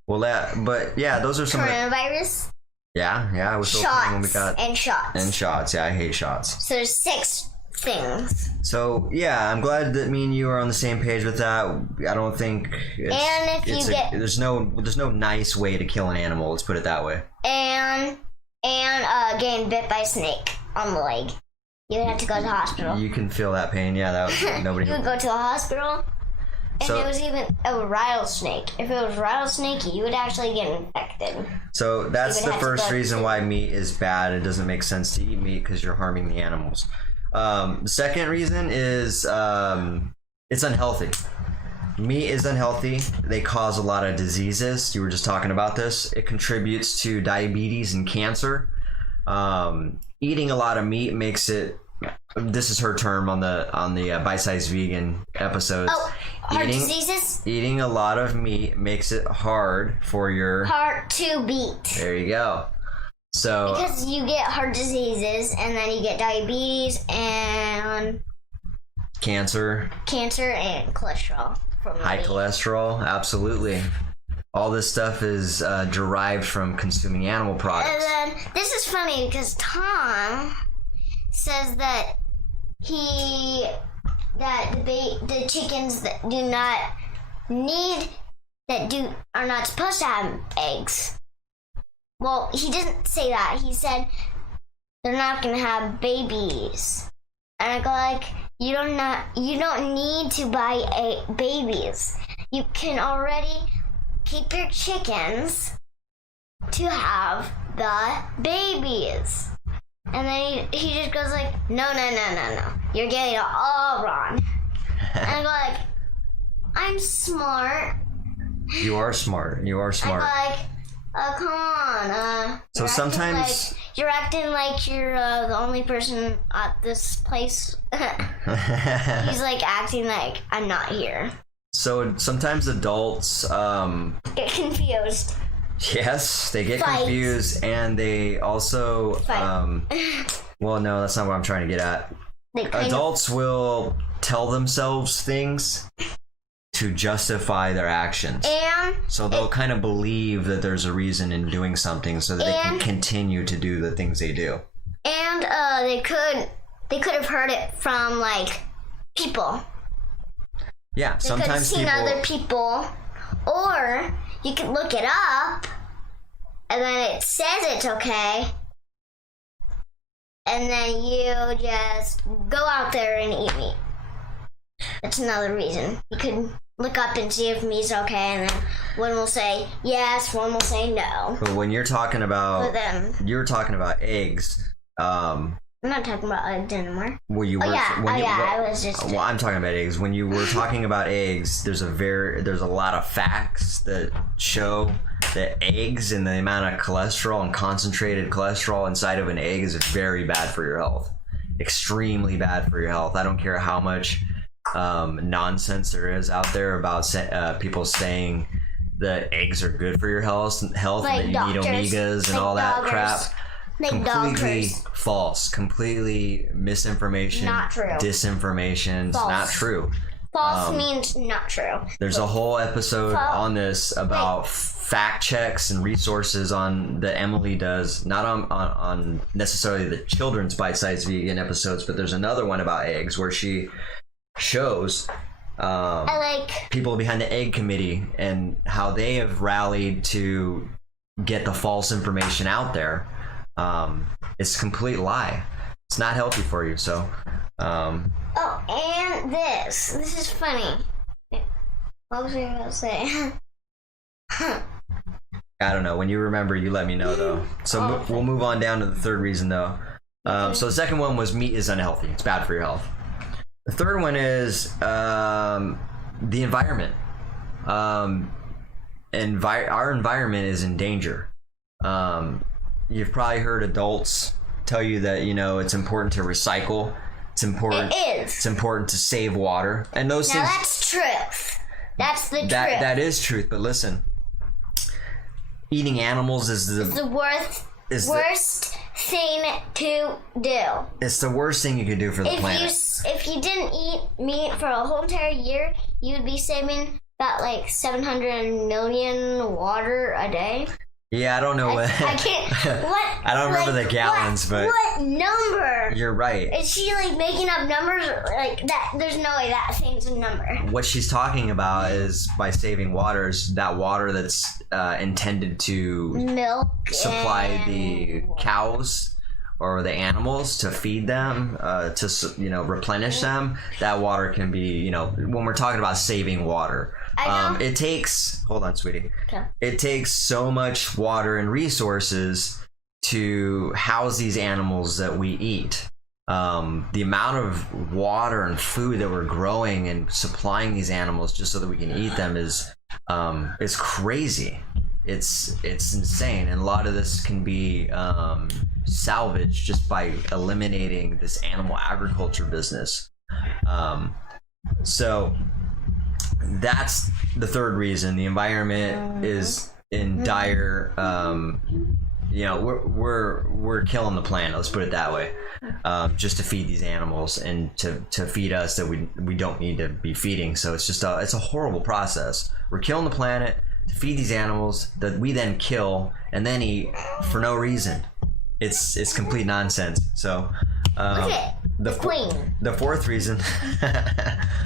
Well, but yeah, those are some. Coronavirus, Yeah, we feel pain when we got shots. and shots. Yeah, I hate shots. So there's 6 things. So yeah, I'm glad that me and you are on the same page with that. I don't think. And if you get- there's no nice way to kill an animal. Let's put it that way. And getting bit by a snake on the leg. You would have to go to the hospital. You can feel that pain. Yeah, that nobody. You would go to the hospital. And So- it was even a rattlesnake. If it was rattlesnake, you would actually get infected. So that's You would the have to first go- reason why meat is bad. It doesn't make sense to eat meat because you're harming the animals. The second reason is it's unhealthy. Meat is unhealthy. They cause a lot of diseases. You were just talking about this. It contributes to diabetes and cancer. Eating a lot of meat makes it. This is her term on the Bite Size Vegan episodes. Oh, heart Eating- diseases, Eating a lot of meat makes it hard for your. heart to beat. There you go. So Because you get heart diseases, and then you get diabetes and cancer, cancer and cholesterol from high meat. cholesterol, absolutely. All this stuff is derived from consuming animal And products. then this is funny because Tom says that the chickens that are not supposed to have eggs. Well, he didn't say that. He said they're not gonna have babies. And I go like, you don't need to buy babies. You can already keep your chickens to have the babies. And then he just goes like, no. You're getting it all wrong. And I go like, I'm smart. You are smart. You are smart. I'm like, come on. So sometimes you're acting like you're the only person at this place. He's like acting like I'm not here. So sometimes adults, Get confused. yes, they get Fight. confused, and they also, Fight. well, no, that's not what I'm trying to get at. They kind Adults will tell themselves things to justify their actions. and So they'll kind of believe that there's a reason in doing something so that they can And- continue to do the things they do. they could have heard it from like people. Yeah, They could have sometimes seen people. other people, or you could look it up, and then it says it's okay, and then you just go out there and eat meat. That's another reason. You could look up and see if meat's okay, and then one will say yes, one will say no. But when you're talking For about, them, you're talking about eggs. I'm not talking about eggs anymore. Well, you were. I was just. Well, I'm talking about eggs. When you were talking about eggs, there's a lot of facts that show that eggs and the amount of cholesterol and concentrated cholesterol inside of an egg is very bad for your health. Extremely bad for your health. I don't care how much nonsense there is out there about people saying that eggs are good for your health and Like that you doctors, need omegas and like all that doggers. crap. Like Completely doctors. false. Completely misinformation. Not true. Disinformation. It's False. not true. False means not true. There's a whole episode False. on this about fact checks and resources on that Emily does, not on necessarily the children's bite-sized vegan episodes, but there's another one about eggs where she shows I like. people behind the egg committee and how they have rallied to get the false information out there. It's a complete lie. It's not healthy for you. So, Oh, and this is funny. What was I going to say? I don't know. When you remember, you let me know though. So Okay. we'll move on down to the third reason though. So the second one was meat is unhealthy. It's bad for your health. The third one is the environment. Our environment is in danger. You've probably heard adults tell you that it's important to recycle. It's important. It is. It's important to save water, and those Now things. that's truth. That's the truth. That is truth. But listen, eating animals is the is worst thing to do. it's the worst thing you could do for the planet. If you didn't eat meat for a whole entire year, you would be saving about like 700 million water a day. Yeah, I don't know what. I can't. What? I don't remember the gallons, but what number? you're right. Is she like making up numbers like that? There's no way that thing's a number. What she's talking about is by saving water, is that water that's intended to Milk. supply and the cows or the animals to feed them, to replenish them. That water can be, when we're talking about saving water. I know. It takes, hold on, sweetie. Okay. It takes so much water and resources to house these animals that we eat. The amount of water and food that we're growing and supplying these animals just so that we can eat them is crazy. It's insane, and a lot of this can be salvaged just by eliminating this animal agriculture business. So that's the third reason. The environment is in dire. We're killing the planet. Let's put it that way. Just to feed these animals and to feed us that we don't need to be feeding. So it's just it's a horrible process. We're killing the planet to feed these animals that we then kill and then eat for no reason. It's complete nonsense. So Look at the queen. The fourth reason.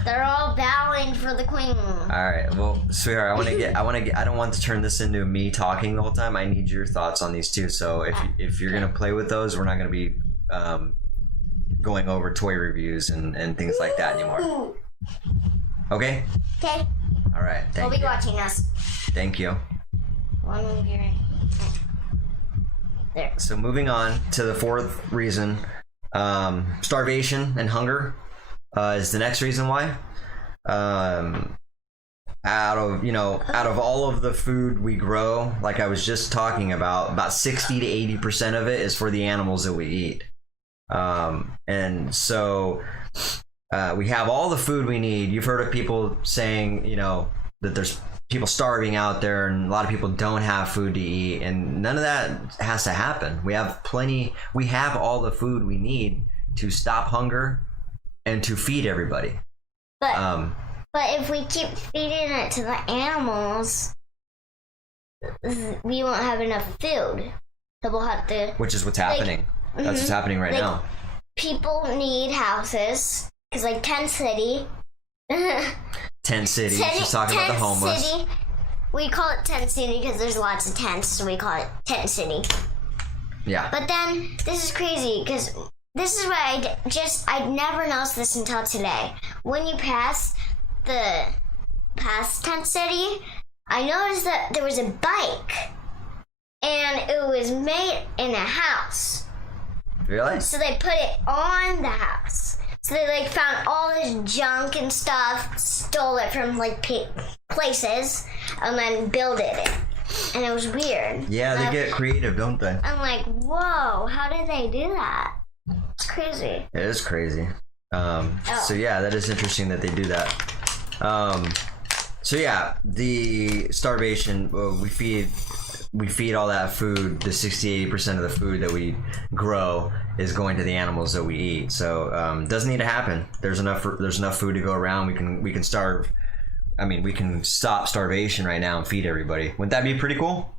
They're all bowing for the queen. All right, well, sweetheart, I don't want to turn this into me talking the whole time. I need your thoughts on these too. So if you're gonna play with those, we're not gonna be going over toy reviews and things like that anymore. Okay. Okay. All right. We'll be watching us. Thank you. One minute. there. So moving on to the fourth reason, starvation and hunger is the next reason why. Out of all of the food we grow, like I was just talking about 60 to 80% of it is for the animals that we eat. And so we have all the food we need. You've heard of people saying, that there's people starving out there, and a lot of people don't have food to eat, and none of that has to happen. We have all the food we need to stop hunger and to feed everybody. But if we keep feeding it to the animals, we won't have enough food. So we'll have to... Which is what's happening. That's what's happening right now. People need houses, because like Tent City... Tent City. She's talking about the homeless. City. We call it Tent City because there's lots of tents, so we call it Tent City. Yeah. But then, this is crazy, because this is what I never noticed this until today. When you pass Tent City, I noticed that there was a bike, and it was made in a house. Really? So they put it on the house. So they found all this junk and stuff, stole it from places, and then built it. And it was weird. Yeah, they get creative, don't they? I'm like, whoa, how did they do that? It's crazy. It is crazy. So yeah, that is interesting that they do that. So yeah, the starvation, we feed all that food. The 60-80% of the food that we grow is going to the animals that we eat. So doesn't need to happen. There's enough food to go around. We can starve. I mean, we can stop starvation right now and feed everybody. Wouldn't that be pretty cool?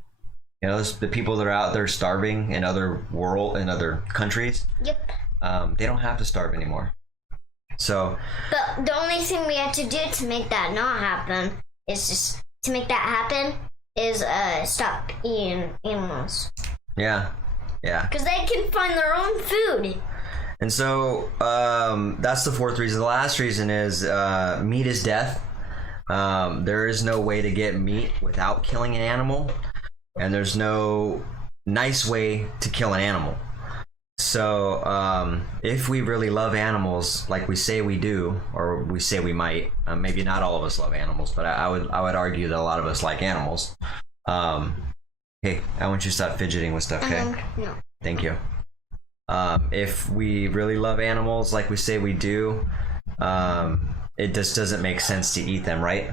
The people that are out there starving in other countries. Yep. They don't have to starve anymore. So. But the only thing we have to do to make that not happen is stop eating animals. Yeah. Because they can find their own food. And so that's the fourth reason. The last reason is meat is death. There is no way to get meat without killing an animal, and there's no nice way to kill an animal. So if we really love animals like we say we do, or we say we might, maybe not all of us love animals, but I would argue that a lot of us like animals. Hey, I want you to stop fidgeting with stuff, okay? No. Thank you. If we really love animals like we say we do, it just doesn't make sense to eat them, right?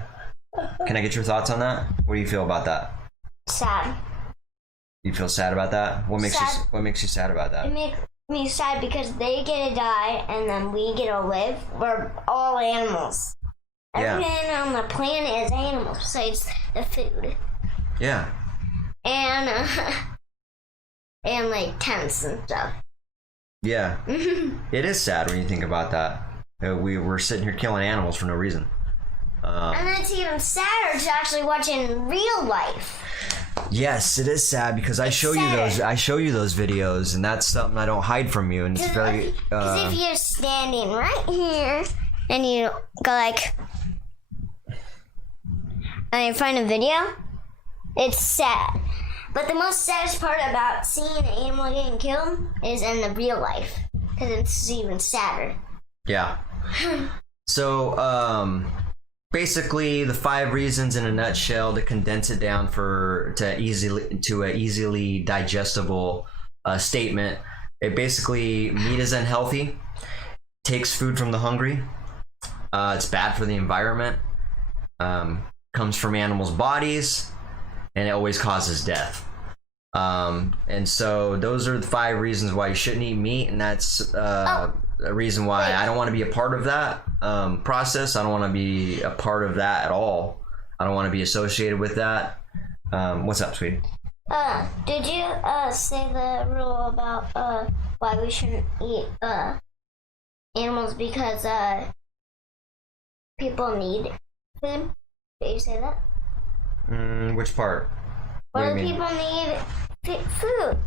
Can I get your thoughts on that? What do you feel about that? Sad. You feel sad about that? What makes you sad about that? It makes me sad because they get to die and then we get to live. We're all animals. Yeah. Everything on the planet is animals besides the food. Yeah. And like tents and stuff. Yeah. It is sad when you think about that. We're sitting here killing animals for no reason. And it's even sadder to actually watch in real life. Yes, it is sad because I show you those videos, and that's something I don't hide from you, and it's very. Because if you're standing right here and you go like, and you find a video, it's sad. But the most saddest part about seeing an animal getting killed is in the real life, because it's even sadder. Yeah. So, basically, the 5 reasons in a nutshell, to condense it down to an easily digestible statement. It basically, meat is unhealthy, takes food from the hungry, it's bad for the environment, comes from animals' bodies, and it always causes death. And so those are the 5 reasons why you shouldn't eat meat, and that's a reason why I don't want to be a part of that process. I don't want to be a part of that at all. I don't want to be associated with that. What's up, sweetie? Did you say the rule about why we shouldn't eat animals because people need food? Did you say that? Which part? What do people need food?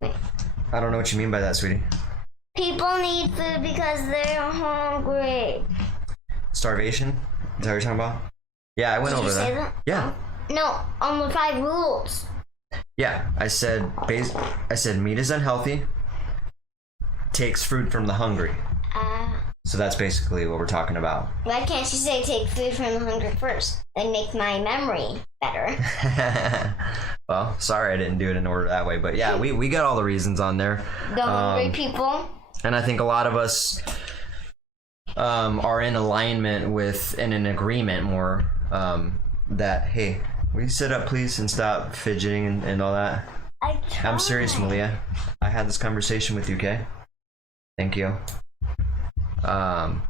Wait. I don't know what you mean by that, sweetie. People need food because they're hungry. Starvation? Is that what you're talking about? Yeah, I went over Did you say that? Yeah. No, on the 5 rules. Yeah, I said meat is unhealthy. Takes food from the hungry. So that's basically what we're talking about. Why can't you say take food from the hungry first? They make my memory better. Well, sorry I didn't do it in order that way, but yeah, we got all the reasons on there. The hungry people. And I think a lot of us are in alignment with and in agreement more that, hey, will you sit up please and stop fidgeting and all that? I'm serious, Malia. I had this conversation with you, okay? Thank you. I'm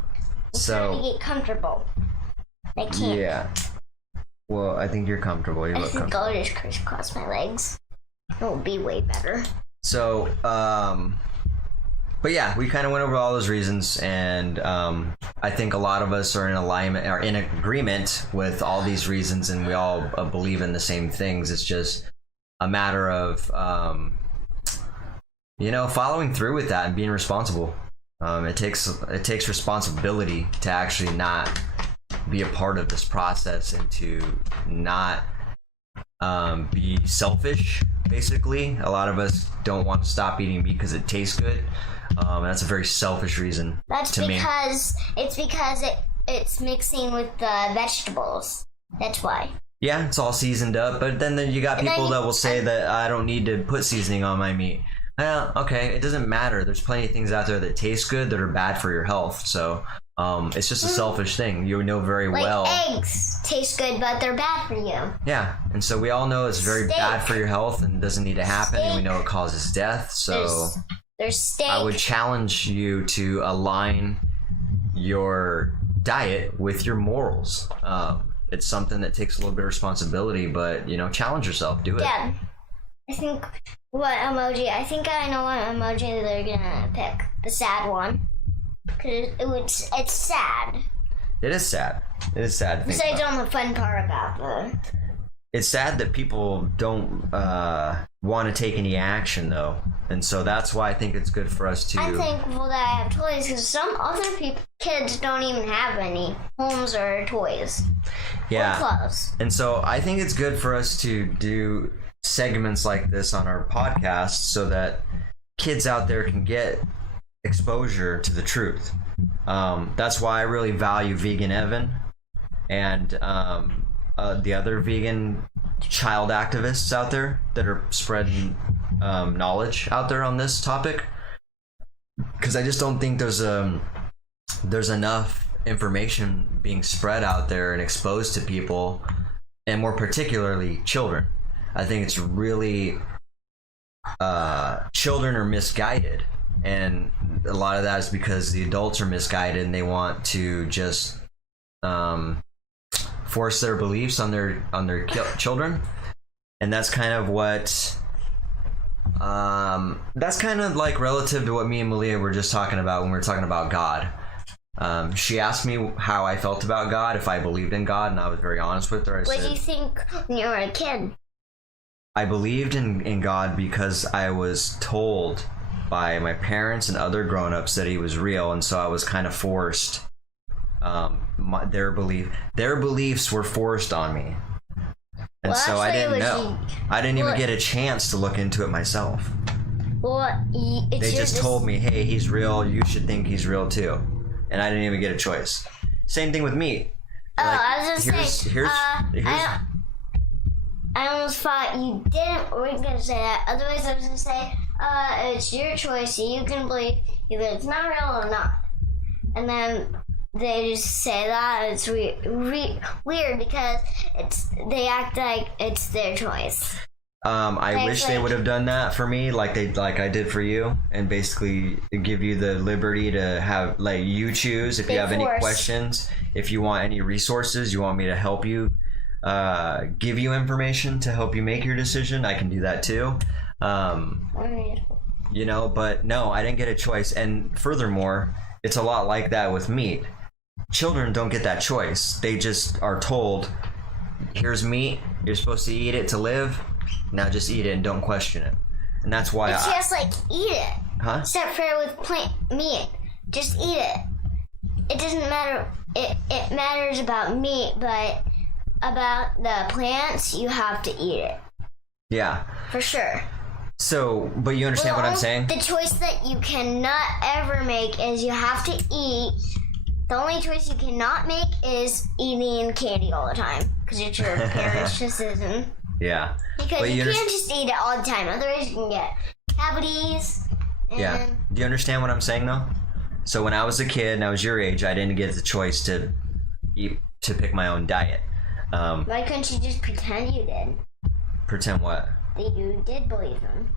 trying to get comfortable. I can't. Yeah. Well, I think you're comfortable. You I look think comfortable. I'll just crisscross my legs. It will be way better. So, but yeah, we kind of went over all those reasons, and I think a lot of us are in alignment, are in agreement with all these reasons, and we all believe in the same things. It's just a matter of, following through with that and being responsible. It takes responsibility to actually not be a part of this process and to not be selfish. Basically, a lot of us don't want to stop eating meat because it tastes good. And that's a very selfish reason. It's because it's mixing with the vegetables. That's why. Yeah, it's all seasoned up, but then you got people that will say that I don't need to put seasoning on my meat. Okay, it doesn't matter. There's plenty of things out there that taste good that are bad for your health. So it's just a selfish thing. You know very well. Eggs taste good, but they're bad for you. Yeah, and so we all know it's very bad for your health and doesn't need to happen. And we know it causes death. So there's steak. I would challenge you to align your diet with your morals. It's something that takes a little bit of responsibility, but challenge yourself. Do it. Dad, I think what emoji? I think I know what emoji they're gonna pick. The sad one, because it's sad. It is sad. It is sad. To think Besides about. on the fun part about the. It's sad that people don't want to take any action, though, and so that's why I think it's good for us to. I'm thankful that I have toys because some other kids don't even have any homes or toys. Yeah. Or clothes. And so I think it's good for us to do segments like this on our podcast so that kids out there can get exposure to the truth. That's why I really value Vegan Evan and the other vegan child activists out there that are spreading knowledge out there on this topic, because I just don't think there's enough information being spread out there and exposed to people, and more particularly children. I think it's really children are misguided, and a lot of that is because the adults are misguided and they want to just force their beliefs on their children. And that's kind of what that's kind of like relative to what me and Malia were just talking about when we were talking about God. She asked me how I felt about God, if I believed in God, and I was very honest with her. What do you think when you were a kid? I believed in God because I was told by my parents and other grown-ups that he was real, and so I was kind of forced. Their beliefs were forced on me, and so I didn't know. I didn't even get a chance to look into it myself. They just told me, "Hey, he's real. You should think he's real too," and I didn't even get a choice. Same thing with meat. I was gonna say. I almost thought you were gonna say that. Otherwise, I was gonna say, it's your choice. You can believe either it's not real or not. And then they just say that it's weird because they act like it's their choice. I wish they would have done that for me, like I did for you, and basically give you the liberty to have you choose if you have any questions, if you want any resources, you want me to help you. Give you information to help you make your decision, I can do that too. But no, I didn't get a choice. And furthermore, it's a lot like that with meat. Children don't get that choice. They just are told, here's meat, you're supposed to eat it to live, now just eat it and don't question it. And that's why it's just eat it. Huh? Except for with plant meat. Just eat it. It doesn't matter. It matters about meat, but about the plants, you have to eat it. Yeah. for sure. So, but you understand what I'm saying? The choice that you cannot ever make is you have to eat. The only choice you cannot make is eating candy all the time because it's your parents' decision. Yeah. Because But you you can't just eat it all the time. Otherwise, you can get cavities. And Yeah. Do you understand what I'm saying though? So when I was a kid and I was your age, I didn't get the choice to pick my own diet. Why couldn't you just pretend you did? Pretend what? That you did believe them.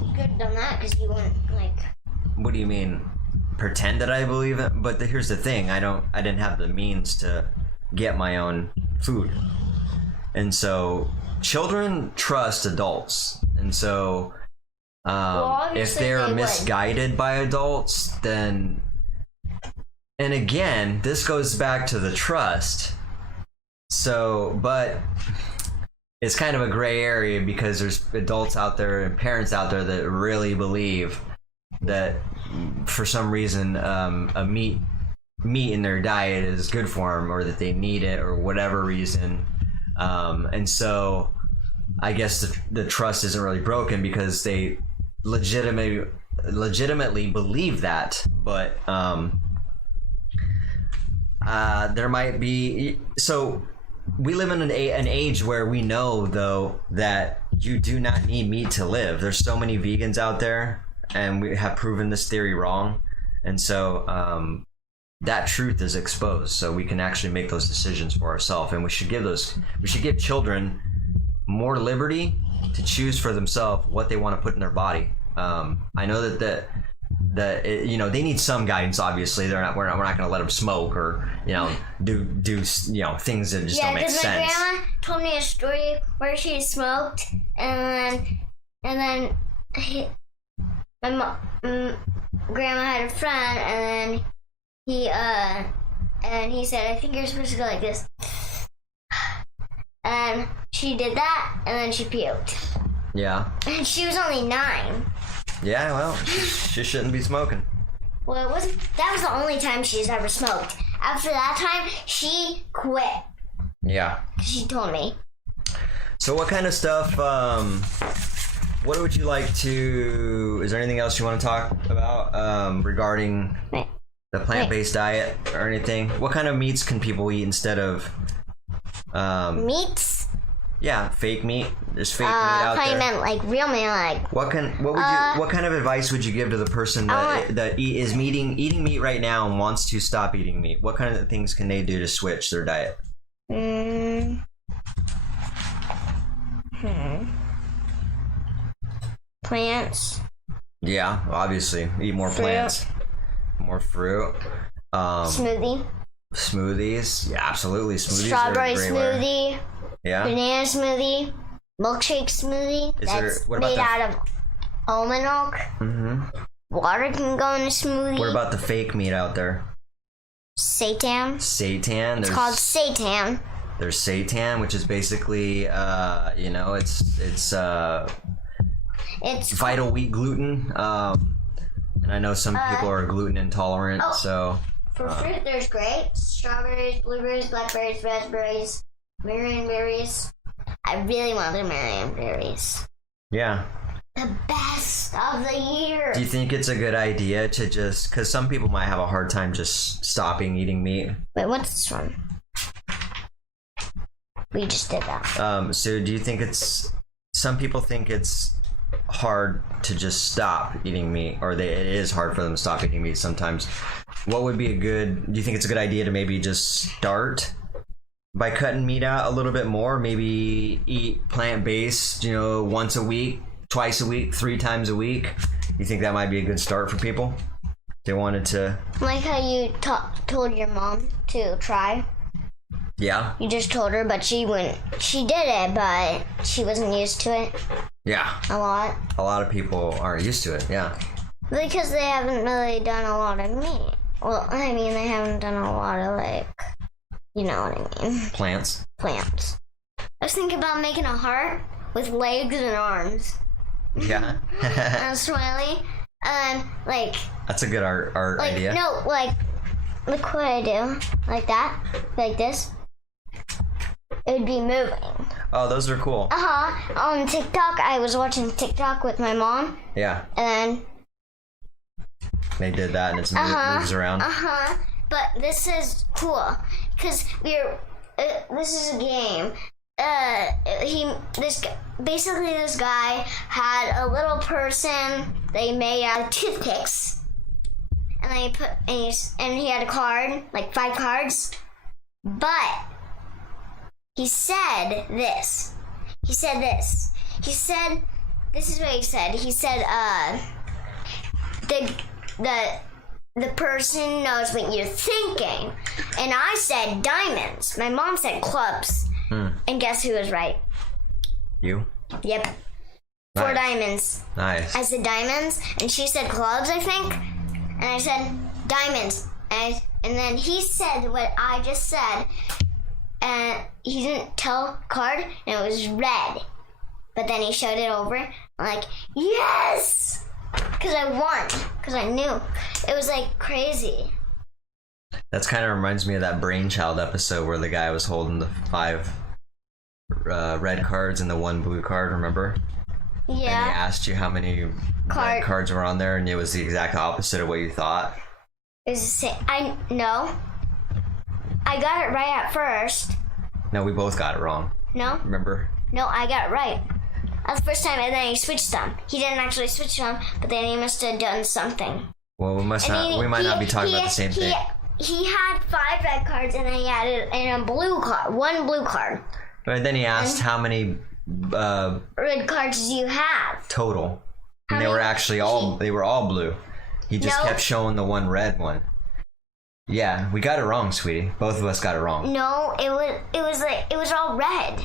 You could have done that because you weren't like. What do you mean? Pretend that I believe it? But here's the thing: I didn't have the means to get my own food, and so children trust adults, and so if obviously they're they would. misguided by adults, then. And again, this goes back to the trust. So, but it's kind of a gray area because there's adults out there and parents out there that really believe that for some reason a meat in their diet is good for them, or that they need it, or whatever reason. And so I guess the trust isn't really broken because they legitimately believe that, but there might be. So we live in an age where we know though that you do not need meat to live. There's so many vegans out there, and we have proven this theory wrong, and so that truth is exposed, so we can actually make those decisions for ourselves. And we should give children more liberty to choose for themselves what they want to put in their body. I know that they need some guidance. Obviously, we're not going to let them smoke or do things that just don't make sense. Yeah, because my grandma told me a story where she smoked, and then grandma had a friend, and then he said, I think you're supposed to go like this, and she did that, and then she puked. Yeah. And she was only 9. Yeah, well, she shouldn't be smoking. Well, that was the only time she's ever smoked. After that time, she quit. Yeah. She told me. So what kind of stuff, what would you like to, is there anything else you want to talk about regarding the plant-based diet or anything? What kind of meats can people eat instead of... Meats? Yeah, fake meat. There's fake meat out I there. meant like real meat, like. What kind of advice would you give to the person that is eating meat right now and wants to stop eating meat? What kind of things can they do to switch their diet? Plants. Yeah, obviously, eat more plants, more fruit. Smoothies. Yeah, absolutely. Smoothies. Strawberry are a great way. smoothie. Yeah. Banana smoothie. Milkshake smoothie. That's made out of almond milk. Mm-hmm. Water can go in a smoothie. What about the fake meat out there? Seitan. Seitan. It's called seitan. There's seitan, which is basically, it's vital wheat gluten. And I know some people are gluten intolerant, so. For fruit, there's grapes, strawberries, blueberries, blackberries, raspberries, marionberries. I really want the marionberries. Yeah. The best of the year. Do you think it's a good idea to just, because some people might have a hard time just stopping eating meat? Wait, what's this one? We just did that. So do you think some people think it's hard to just stop eating meat, or it is hard for them to stop eating meat sometimes? What would be do you think it's a good idea to maybe just start by cutting meat out a little bit more? Maybe eat plant-based, once a week, twice a week, 3 times a week. You think that might be a good start for people? They wanted to... Like how you told your mom to try? Yeah. You just told her, but she wouldn't. She did it, but she wasn't used to it. Yeah. A lot. A lot of people aren't used to it, yeah. Because they haven't really done a lot of meat. Well, I mean, they haven't done a lot of, you know what I mean. Plants. I was thinking about making a heart with legs and arms. Yeah. And swirly. And, That's a good art idea. No, look what I do. Like that. Like this. it would be moving. Oh, those are cool. On TikTok, I was watching TikTok with my mom, Yeah, and they did that, and it's moves around. But this is cool because this is a game. This guy had a little person they made out of toothpicks, and he had a card, like 5 cards, but he said this. This is what he said. He said, the person knows what you're thinking. And I said diamonds. My mom said clubs. And guess who was right? You? Yep. 4 diamonds. Nice. I said diamonds, and she said clubs, I think. And I said diamonds. And then he said what I just said. And he didn't tell card, and it was red. But then he showed it over. I'm like, yes! Because I won. Because I knew. It was like crazy. That's kind of reminds me of that Brainchild episode where the guy was holding the 5 red cards and the 1 blue card, remember? Yeah. And he asked you how many red cards were on there, and it was the exact opposite of what you thought. It was the same. No. I got it right at first. No, we both got it wrong. No? Remember? No, I got it right. That's the first time, and then he switched them. He didn't actually switch them, but then he must have done something. Well, we might not be talking about the same thing. He had 5 red cards, and then he added in a blue card, 1 blue card. But then he asked how many red cards do you have? total, and they were actually all blue. He just kept showing the 1 red one. Yeah, we got it wrong, sweetie. Both of us got it wrong. No, it was all red.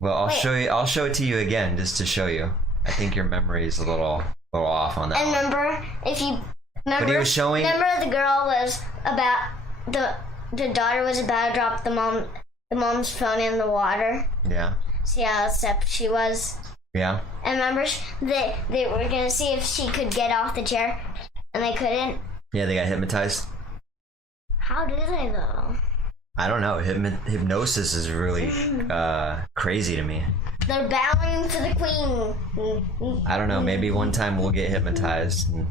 Well, I'll show it to you again just to show you. I think your memory is a little off on that. And one. remember, But he was showing. Remember, the girl was about the daughter was about to drop the mom's phone in the water. Yeah. See how upset she was. Yeah. And remember, they were gonna see if she could get off the chair, and they couldn't. Yeah, they got hypnotized. How did they though? I don't know. Hypnosis is really crazy to me. They're bowing to the queen. I don't know. Maybe one time we'll get hypnotized. And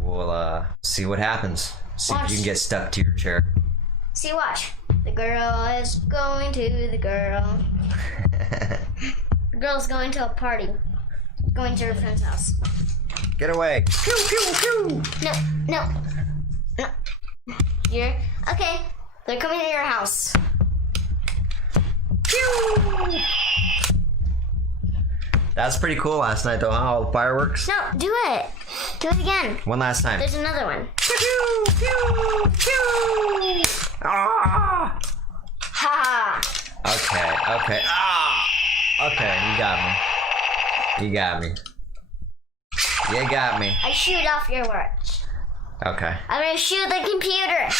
we'll see what happens. See if you can get stuck to your chair. See, watch. The girl is going to the girl. The girl's going to a party. Going to her friend's house. Get away. Pew, pew, pew. No. You're okay. They're coming to your house. Pew. That's pretty cool last night, though, huh? All the fireworks. No, do it. Do it again. One last time. There's another one. Pew, pew, pew. Ah. Ha. Okay. Ah. Okay, you got me. You got me. I shoot off your words. Okay. I'm gonna shoot the computer.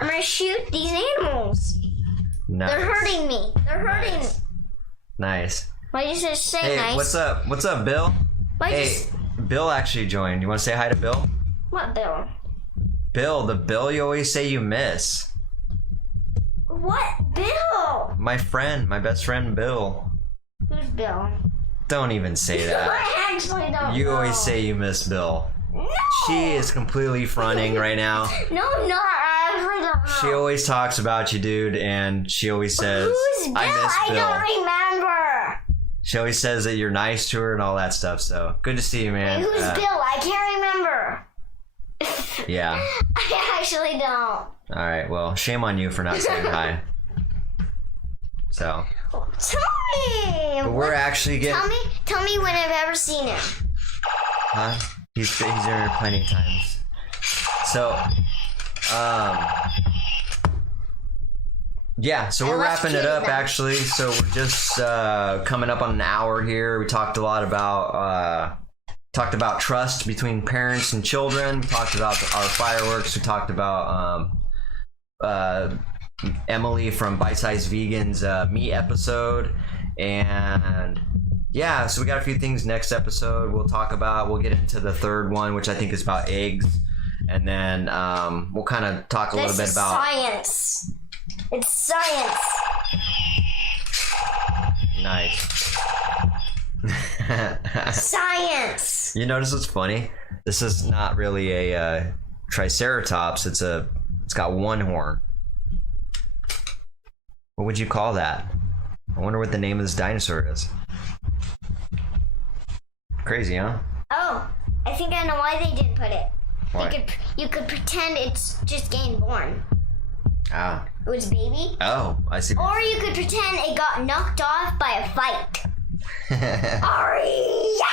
I'm gonna shoot these animals. Nice. They're hurting me. Nice. Why did you just say Hey, nice? what's up? What's up, Bill? Hey, Bill actually joined. You want to say hi to Bill? what Bill? Bill, the Bill you always say you miss. What Bill? My best friend, Bill. Who's Bill? Don't even say that. I actually don't You know. always say you miss Bill. No. She is completely fronting right now. No, I'm not. I actually don't know. She always talks about you, dude, and she always says, Who's Bill? I miss Bill. I don't remember. She always says that you're nice to her and all that stuff, so good to see you, man. Who's Bill? I can't remember. Yeah. I actually don't. Alright, well, shame on you for not saying hi. So. Tell me. But we're actually getting... Tell me when I've ever seen him. Huh? He's been here plenty of times. So, yeah, so we're let's wrapping it cue up them. actually. So we're just coming up on an hour here. We talked a lot about trust between parents and children. We talked about our fireworks. We talked about Emily from Bite Size Vegan's meat episode, and yeah, so we got a few things next episode we'll talk about. We'll get into the third one, which I think is about eggs, and then we'll kind of talk a little This bit is about science. It's science. nice. Science. You notice what's funny? This is not really a Triceratops. It's got one horn. What would you call that? I wonder what the name of this dinosaur is. Crazy, huh? Oh, I think I know why they didn't put it. Why? You could pretend it's just getting born. Ah. It was a baby. Oh, I see. Or you could pretend it got knocked off by a fight. Aria!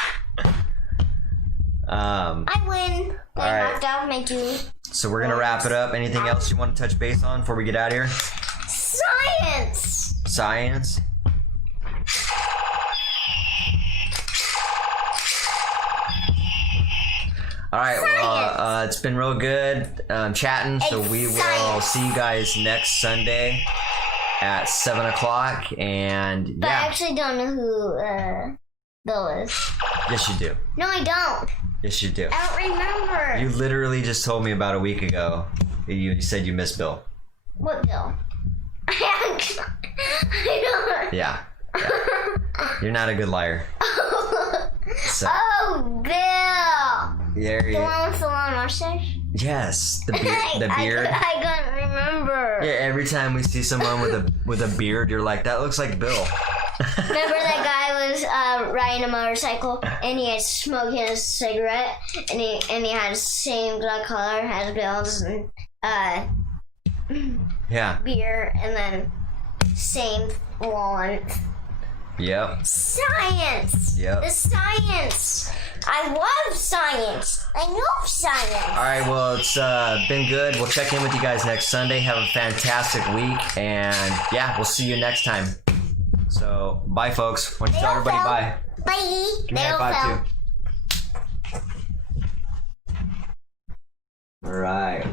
I win. Got all right. knocked off my two. So we're gonna wrap it up. Anything else you want to touch base on before we get out of here? Science! Science. All right. Well, it's been real good chatting. So It's we will science. see you guys next Sunday at 7 o'clock. And But I yeah, actually don't know who Bill is. yes you do. No, I don't. Yes you do. I don't remember. You literally just told me about a week ago. You said you miss Bill. What Bill? I don't. Yeah. You're not a good liar. So, Oh, Bill! there The you. one with the long mustache? Yes, the beard. I couldn't remember. Yeah, every time we see someone with a beard, you're like, that looks like Bill. Remember that guy was riding a motorcycle and he had smoking a cigarette and he had the same black color as Bill's and Yeah. beer and then same length. Yep. Science. Yep. The science. I love science. I love science. All right. Well, it's been good. We'll check in with you guys next Sunday. Have a fantastic week, and yeah, we'll see you next time. So, bye, folks. Why don't you tell everybody bye? Bye. Give me a high five too. All right.